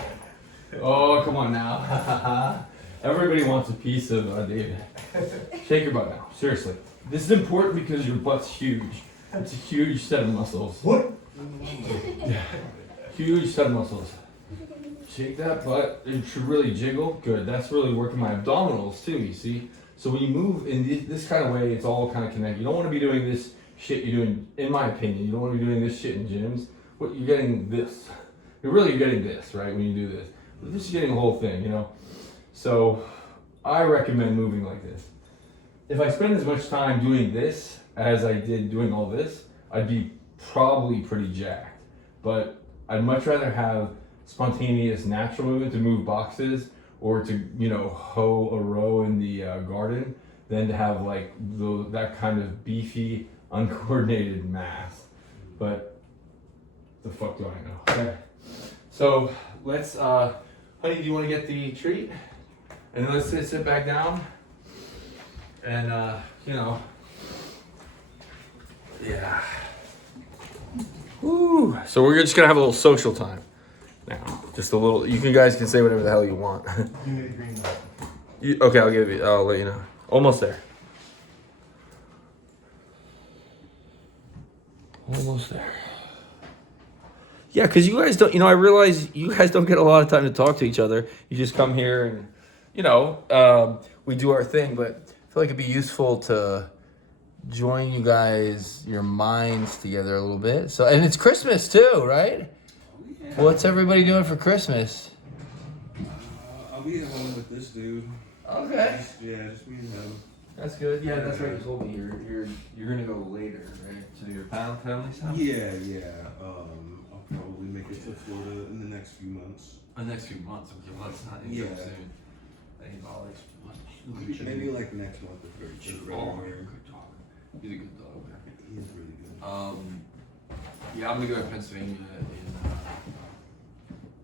Oh, come on now. Everybody wants a piece of David. Shake your butt now. Seriously. This is important because your butt's huge. It's a huge set of muscles. What? Yeah. Huge set of muscles. Shake that butt. It should really jiggle. Good. That's really working my abdominals too, you see? So when you move in this kind of way, it's all kind of connected. You don't want to be doing this shit you're doing, in my opinion, you don't want to be doing this shit in gyms. What you're getting this. You're getting this, right, when you do this. But this is getting the whole thing, you know? So I recommend moving like this. If I spend as much time doing this as I did doing all this, I'd be probably pretty jacked. But I'd much rather have spontaneous natural movement to move boxes or to, hoe a row in the garden than to have like that kind of beefy, uncoordinated mass. But the fuck do I know? Okay. So let's, honey, do you want to get the treat? And let's sit back down and, yeah. Woo. So we're just gonna have a little social time now. Just a little, you guys can say whatever the hell you want. Give me the green light. Okay, I'll let you know. Almost there. Almost there. Yeah, because you guys don't, I realize you guys don't get a lot of time to talk to each other. You just come here and, we do our thing, but I feel like it'd be useful to join you guys, your minds together a little bit. So, and it's Christmas too, right? What's everybody doing for Christmas? I'll be at home with this dude. Okay. Just me and him. That's good. Yeah, that's right. You told me you're gonna go later, right? To your family's house. Yeah. I'll probably make it to Florida in the next few months. The next few months. Okay, well, it's not anytime soon. Maybe like next month or February. Good dog. He's a good dog. He's really good. Yeah, I'm gonna go to Pennsylvania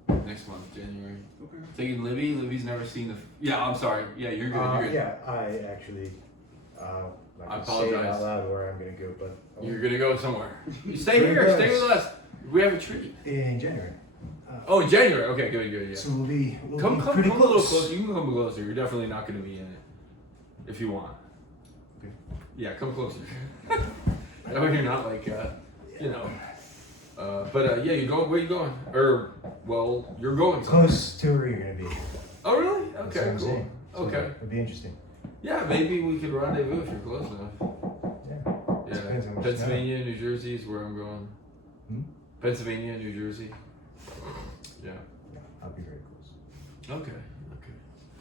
in next month, January. Okay. Taking Libby. Libby's never seen the. Yeah, I'm sorry. Yeah, you're good. You're good. Yeah, I actually, I I can say it apologize. out loud where I'm gonna go, but You're gonna go somewhere. You stay Pretty here. close. Stay with us. We have a treat. in January. Oh, in January. Okay, good. Yeah. So we'll be Come pretty a little close. closer. You can come closer. You're definitely not going to be in it if you want. Okay. Yeah, come closer. That way you're not like, you know. Yeah, you go. Where you going? Or well, you're going somewhere. Close to where you're gonna be. Oh, really? That's what Okay, I'm cool. saying. So Okay. It'd be interesting. Yeah, maybe we could rendezvous if you're close enough. Yeah. Yeah. Depends on what's Pennsylvania, New Jersey is where I'm going. Hmm? Pennsylvania, New Jersey. Yeah. Yeah, I'll be very close. Okay.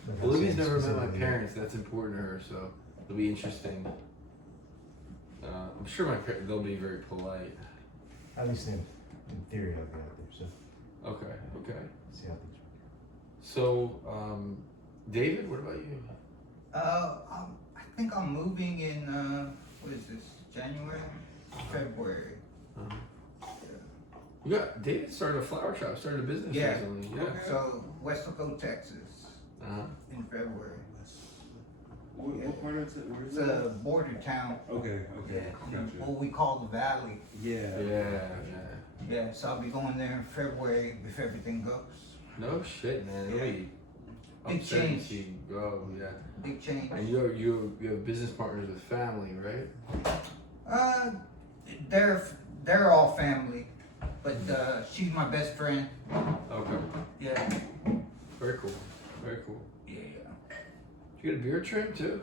But Well, I'm Libby's saying never met my specifically- parents. That's important to her, so it'll be interesting. I'm sure they'll be very polite. At least in theory, I'll be out there. So Okay. see how things work. So, David, what about you? I think I'm moving in, what is this, January? February. David started a flower shop, started a business Yeah. recently. Yeah. So, Westaco, Texas, Uh-huh. in February. What part of it? Where It's is it? a border town. Okay. Gotcha. What we call the Valley. Yeah. Yeah, so I'll be going there in February if everything goes. No shit, man. It'll be Big upsetting change. to see you go, yeah. Big change. And you have business partners with family, right? They're all family, but she's my best friend. Okay. Yeah. Very cool. Very cool. Yeah. You get a beard trim too?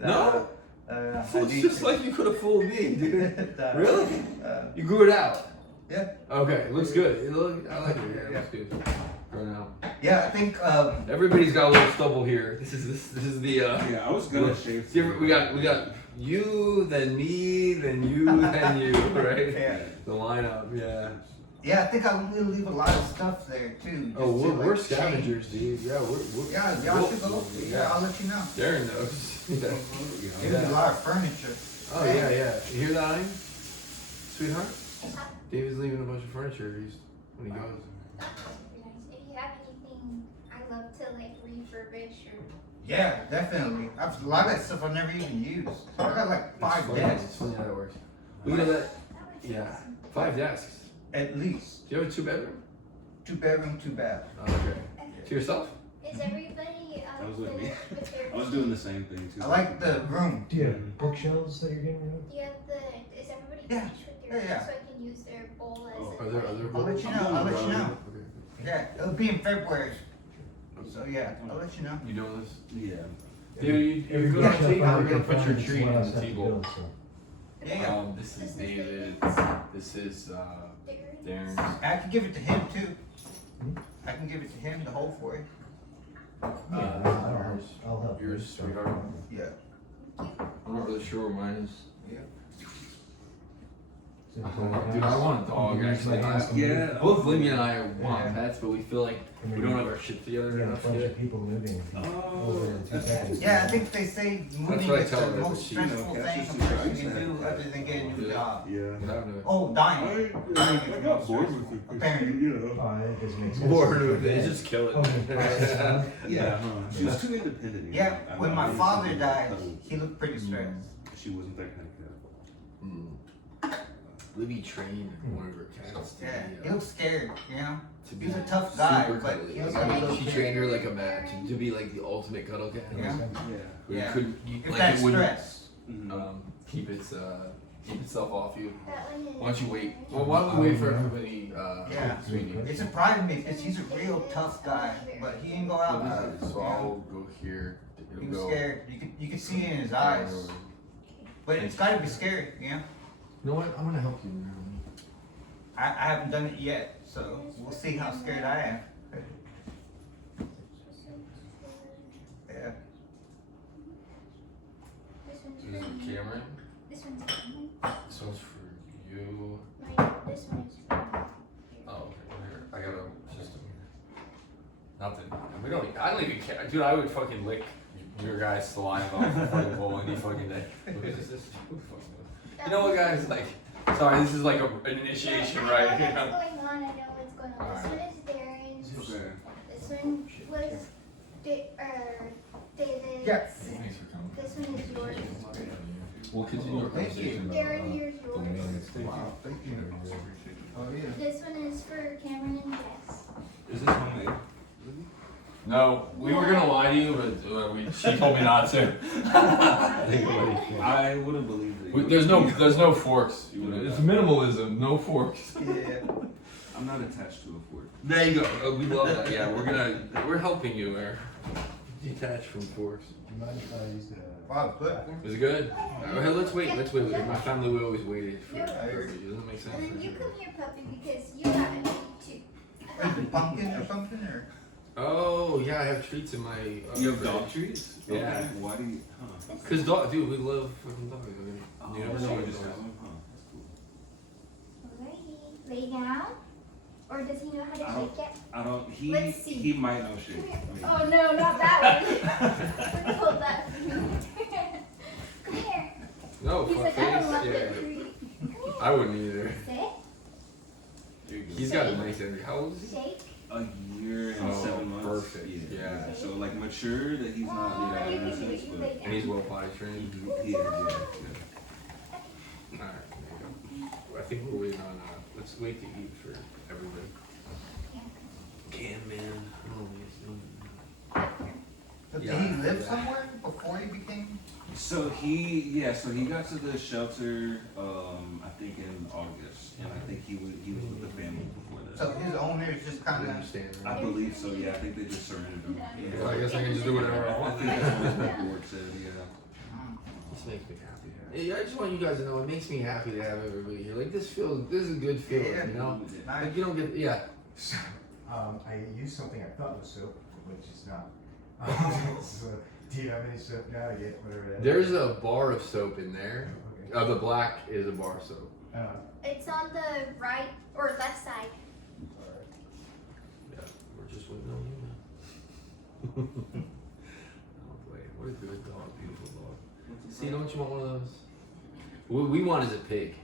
No? It's just like you could have fooled me, dude. Really? You grew it out? Yeah. Okay, looks good. I like it. Yeah, it looks good. Growing out. Yeah, I think Everybody's got a little stubble here. This is the. Yeah, I was gonna shave. See, we got you, then me, then you, then you, right? Yeah. The lineup, yeah. Yeah, I think I'm gonna leave a lot of stuff there too. Oh, just to, we're like, scavengers, change. dude. Yeah, we're Yeah, y'all should go. Yeah, I'll let you know. Darren knows. Yeah. There's a lot of furniture. Oh yeah. You hear that, Ayn? Sweetheart? David's leaving a bunch of furniture when he goes. If you have anything, I love to like refurbish or. Yeah, definitely. A lot of that stuff I've never even used. I got like It's 5 funny, desks. It's funny how that works. We got that. Yeah. 5 desks. At least. Do you have a 2-bedroom? 2 bedroom, 2 bath. Oh, okay. To yourself? Is everybody That was with me. finished with their I was doing the same thing too. I like the room. Do you have bookshelves that you're getting rid of? Do you have is everybody Yeah. finished with their Yeah. so I can use their bowl as Oh, a Are there other? I'll let you know. I'll let you know. Okay. Yeah, it'll be in February. So yeah, I'll let you know. You know this? Yeah. Dude, you're good on bookshelf table. I We're gonna can put your find is tree one on I the have to table. build, so. Yeah, This is David. This is Darren. Darren. I can give it to him too. I can give it to him to hold for you. I'll help. you. Yours, sweetheart. Yeah. I'm not really sure where mine is. Yeah. So, Dude, I want a dog actually. Yeah. Both Libby and I want Yeah. pets, but we feel like we don't have our shit together We got a enough bunch yet. of people moving. Oh, over in 2 seconds. Yeah, I think they say moving what I is tell the her, most she, stressful catches thing a some person guys can that- do other than getting a new job. Yeah. What happened to it? Oh, dying. I got bored with it. Apparently. You know. Oh, that doesn't make sense. Bored with it. Just kill it. Okay. Yeah. She was too independent. You Yeah, know? I when know, my I used to father be died, cuddle. he looked pretty stressed. She wasn't that kind of cat. Libby trained one of her cats to Yeah, be, he looked scared, you know? to be He's a tough guy, super but cuddly. he was Like, like a little she trained her like a mat to be like the ultimate cuddle cat. Yeah. Where Yeah. you couldn't, If like that's it wouldn't stress. keep itself off you. That one is. Why don't you wait? Well, why don't we wait for everybody, Yeah. sweetie? It surprised me because he's a real tough guy, but he didn't go out. What is it? So I'll go here. He It'll was go. scared. You could see it in his eyes. But it's gotta be scary, you know? You know what? I'm gonna help you. I haven't done it yet, so we'll see how scared I am. Yeah. This one's This is for for me. Cameron. This one's for me. This one's for you. This one is for me. Oh, okay. Well, here, I got a system here. Nothing. We don't. I don't even care, dude. I would fucking lick your guy's saliva off the fucking bowl any fucking day. What is this? You know what, guys? Like, sorry, this is like an initiation, I right? know You know? what's going on. I know what's going on. This Alright. one is Darren's. Okay. This one was David's. Yeah. Thanks for coming. This one is yours. We'll continue our Thank you. conversation about Darren, here's the yours. man that's Wow, thank you. Oh, yeah. This one is for Cameron and Jess. Is this homemade? No, we were gonna lie to you, but she told me not to. I wouldn't believe it. There's no forks. It's minimalism, no forks. Yeah. I'm not attached to a fork. There you go. We love that. Yeah, we're helping you there. Detach from forks. Do you mind if I use the? Wow, good. Is it good? Okay, let's wait. My family we always waited for No. it. Doesn't make sense. And then you come here, puppy, because you got a treat too. Is it pumpkin or something, or? Oh yeah, I have treats in my. You have fridge. dog treats? Yeah. Okay. Why do you? Huh. Cause dude, we love fucking dogs. Oh, You never so know you what just dogs. have them? Huh. That's cool. Alrighty. Lay down. Or does he know how to I don't- shake it? I don't. Let's see. He might know shit. Come here. I mean, Oh no, not that one. We're gonna hold that. Come here. No, He's fuck like, I don't face. want Yeah. the treat. Come here. I wouldn't either. Sit. He's got a nice energy. How old is he? Shake. a year and Oh, 7 months. perfect. Yeah. Yeah. So like mature that he's not Oh, you can do innocent, it. You but lay And he's down. well potty trained. he is. Yeah. Alright, there you go. I think we're waiting on. Let's wait to eat for everybody. Can man. Oh, So did Yeah. he live somewhere before he became? So he got to the shelter I think in August, and I think he was with the family before that. So his owner is just I kind of. understand. I believe so. Yeah, I think they just surrendered him. So I guess I can just do whatever I I want. think that's what his paperwork said. Yeah. This makes me happy. Yeah, I just want you guys to know it makes me happy to have everybody here. Like this is a good feeling, Yeah. you know. Nice. Like you don't get So, I used something I thought was soap, which is not. So, do you have any soap now to get whatever that is? There's a bar of soap in there. Okay. The black is a bar of soap. It's on the right or left side. Alright. Yeah, we're just waiting on you now. Oh boy, what a good dog, beautiful dog. See, don't you want one of those? What we want is a pig.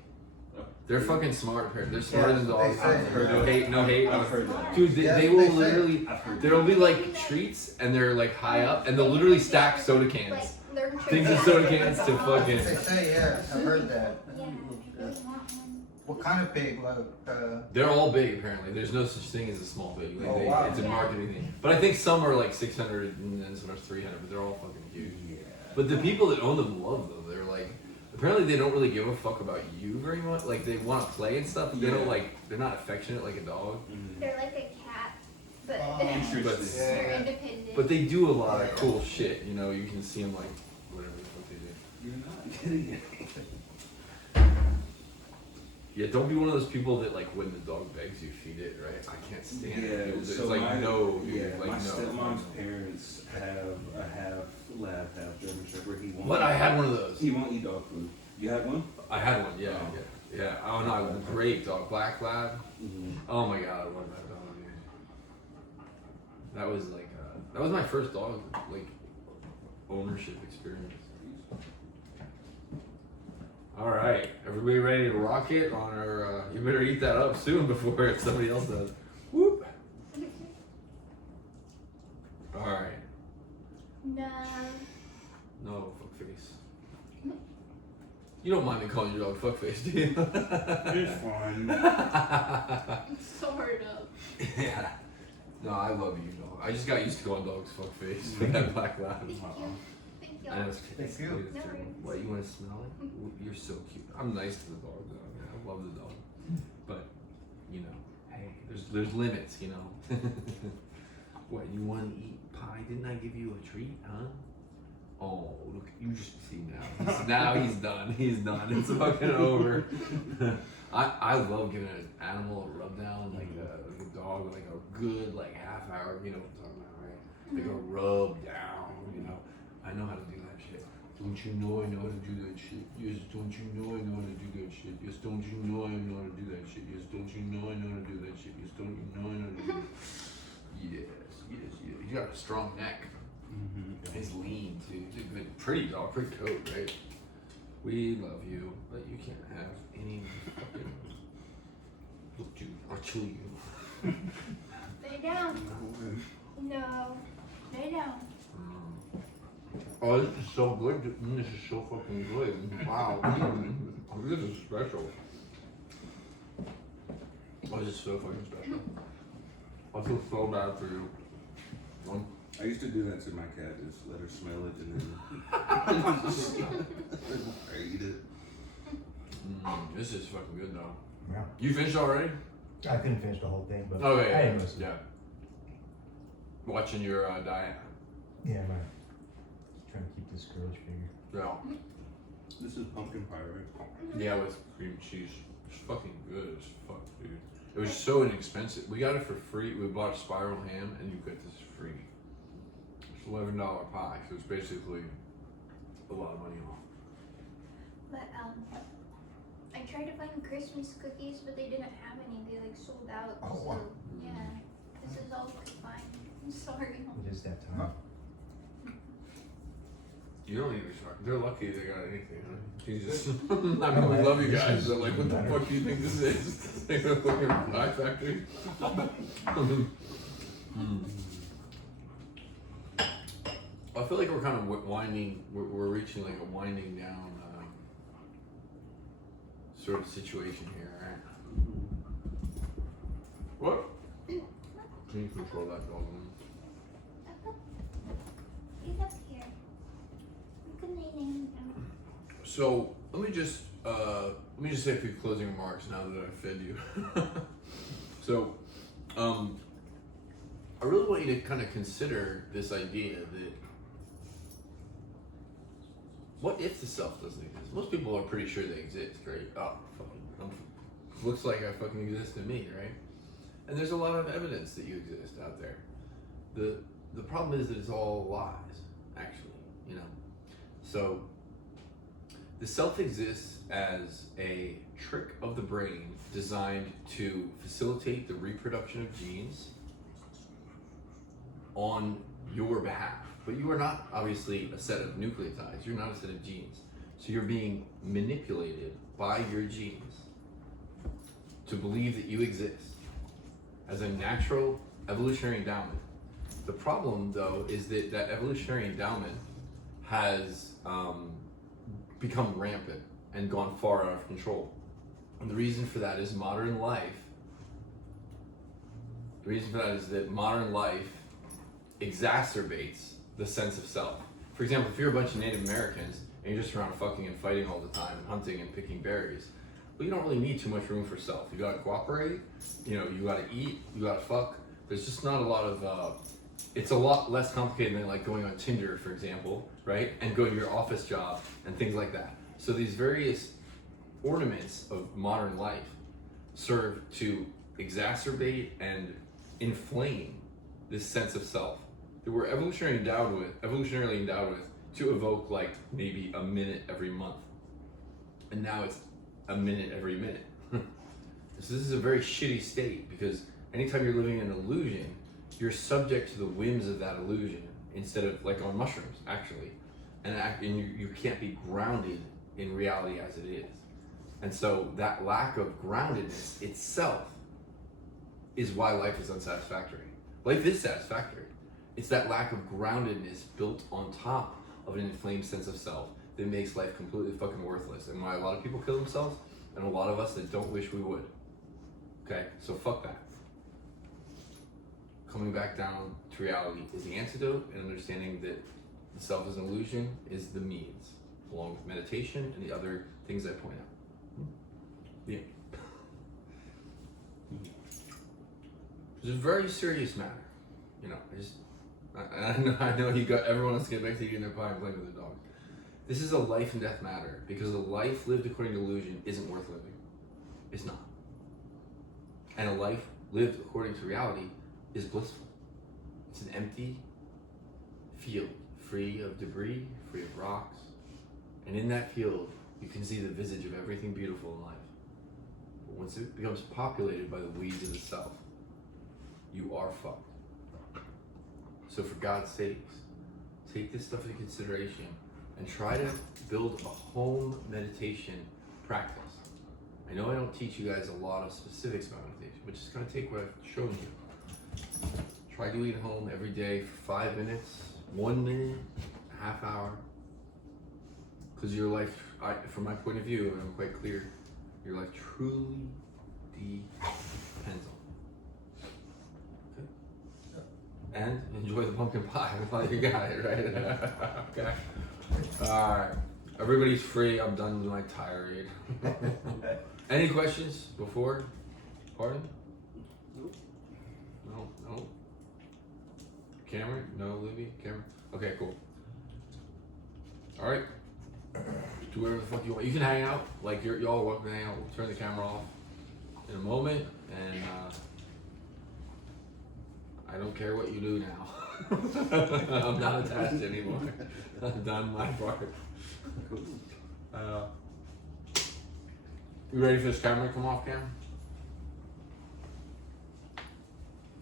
They're fucking smart. They're smarter than dogs. they say. No hate, no hate. I've heard that. Dude, they Yes, will they say. literally. I've heard There'll be like treats, and they're like high up, and they'll literally stack soda cans. Like, learn Things of tricks. soda cans to They fucking. say, yeah, I heard that. Yeah, I really want one. What kind of pig? Like, They're all big apparently. There's no such thing as a small pig. Like, Oh, wow. It's a marketing thing. But I think some are like 600 and then some are 300, but they're all fucking huge. Yeah. But the people that own them love them. They're like, apparently they don't really give a fuck about you very much. Like they want to play and stuff, but they don't Yeah. like, they're not affectionate like a dog. They're like a cat, but Oh, Interesting. But- they're Yeah. independent. But they do a lot of cool shit. You know, you can see them like whatever the fuck they do. You're not getting it. Yeah, don't be one of those people that like when the dog begs you feed it, right? I can't stand it. Yeah, It's so like my, no, dude. yeah, like my no. stepmom's parents have a half lab, half German Shepherd. He won't. What? I had one of those. He won't eat dog food. You had one? I had one, yeah, Oh. yeah. Oh no, it was a great dog, black lab. Mm-hmm. Oh my god, I love that dog. Dude. That was like, that was my first dog, like, ownership experience. All right, everybody ready to rock it on our? You better eat that up soon before somebody else does. Whoop. All right. No. No, fuckface. You don't mind me calling your dog fuckface, do you? It's fine. Sort of. Yeah. No, I love you, dog. I just got used to calling dogs fuckface with that black lab. Thank you. Thank you. I know it's Thank you. No worries. What, you want to smell it? You're so cute. I'm nice to the dog, though. I mean, I love the dog. But, you know, hey, there's limits, you know. What, you want to eat pie? Didn't I give you a treat, huh? Oh, look, you just see now. Now he's done. He's done. It's fucking over. I love giving an animal a rub down, like a dog, like a good like half hour. You know what I'm talking about, right? Like a rub down. You know, I know how to do that shit. Don't you know I know how to do that shit? Yes, don't you know I know how to do that shit? Yes, don't you know I know how to do that shit? Yes, don't you know I know how to do that shit? Yes, don't you know I know how to do that? Yes. You got a strong neck. He's lean too. He's a good, pretty dog, pretty coat, right? We love you, but you can't have any fucking. I'll chew you. Lay down. No. Lay down. Oh, this is so good. This is so fucking good. Wow. This is special. Oh, this is so fucking special. I feel so bad for you. I used to do that to my cat, just let her smell it and then I eat it. This is fucking good though. Yeah. You finished already? I couldn't finish the whole thing, but Okay. I didn't listen. Yeah. Watching your diet. Yeah, man. Trying to keep this girlish figure. Yeah. This is pumpkin pie, right? Yeah, with cream cheese. It's fucking good as fuck, dude. It was so inexpensive. We got it for free. We bought a spiral ham and you get this free. It's $11 pie, so it's basically a lot of money off. But I tried to find Christmas cookies, but they didn't have any. They like sold out. Oh, so wow. yeah, this is all I could find. I'm sorry. It is that time. You don't need to shock. They're lucky they got anything, huh? Jesus. I mean, we love you guys, but like, what the fuck do you think this is? Like a fucking pie factory? I feel like we're kind of winding, we're reaching like a winding down sort of situation here, right? What? Can you control that dog? Get up here. You can lay down. So let me just say a few closing remarks now that I've fed you. So, I really want you to kind of consider this idea that what if the self doesn't exist? Most people are pretty sure they exist, right? Oh, fucking, looks like I fucking exist to me, right? And there's a lot of evidence that you exist out there. The problem is that it's all lies, actually, you know. So the self exists as a trick of the brain designed to facilitate the reproduction of genes on your behalf. But you are not obviously a set of nucleotides, you're not a set of genes. So you're being manipulated by your genes to believe that you exist as a natural evolutionary endowment. The problem, though, is that that evolutionary endowment has become rampant and gone far out of control. And the reason for that is modern life. The reason for that is that modern life exacerbates the sense of self. For example, if you're a bunch of Native Americans and you're just around fucking and fighting all the time and hunting and picking berries, well, you don't really need too much room for self. You gotta cooperate, you know, you gotta eat, you gotta fuck. There's just not a lot of, it's a lot less complicated than like going on Tinder, for example, right? And going to your office job and things like that. So these various ornaments of modern life serve to exacerbate and inflame this sense of self that we're evolutionarily endowed with to evoke like maybe a minute every month. And now it's a minute every minute. So this is a very shitty state because anytime you're living in an illusion, you're subject to the whims of that illusion instead of like on mushrooms, actually. And you can't be grounded in reality as it is. And so that lack of groundedness itself is why life is unsatisfactory. Life is satisfactory. It's that lack of groundedness built on top of an inflamed sense of self that makes life completely fucking worthless, and why a lot of people kill themselves, and a lot of us that don't wish we would. Okay, so fuck that. Coming back down to reality is the antidote, and understanding that the self is an illusion is the means, along with meditation and the other things I point out. Yeah. It's a very serious matter. You know, I know you got everyone wants to get back to eating their pie and playing with their dog. This is a life and death matter because a life lived according to illusion isn't worth living. It's not. And a life lived according to reality is blissful. It's an empty field, free of debris, free of rocks. And in that field, you can see the visage of everything beautiful in life. But once it becomes populated by the weeds of the self, you are fucked. So for God's sakes, take this stuff into consideration and try to build a home meditation practice. I know I don't teach you guys a lot of specifics about meditation, but just kind of take what I've shown you. Try doing it at home every day for 5 minutes, 1 minute, a half hour. Because your life, from my point of view, and I'm quite clear, your life truly depends on it. Okay? And enjoy the pumpkin pie while you got it, right? Okay. Alright. Everybody's free. I'm done with my tirade. Any questions before? Pardon? No. Cameron? No, Libby? Cameron? Okay, cool. Alright. Do whatever the fuck you want. You can hang out. Like, y'all welcome to hang out. We'll turn the camera off in a moment. And, I don't care what you do now. I'm not attached anymore. I've done my part. You ready for this camera to come off, Cam?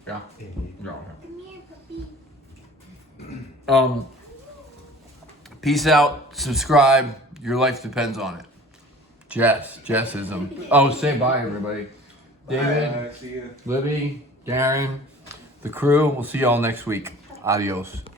Yeah? No. Come here, puppy. Peace out. Subscribe. Your life depends on it. Jesism. Oh, say bye, everybody. David, See ya. Libby, Darren, the crew. We'll see y'all next week. Adios.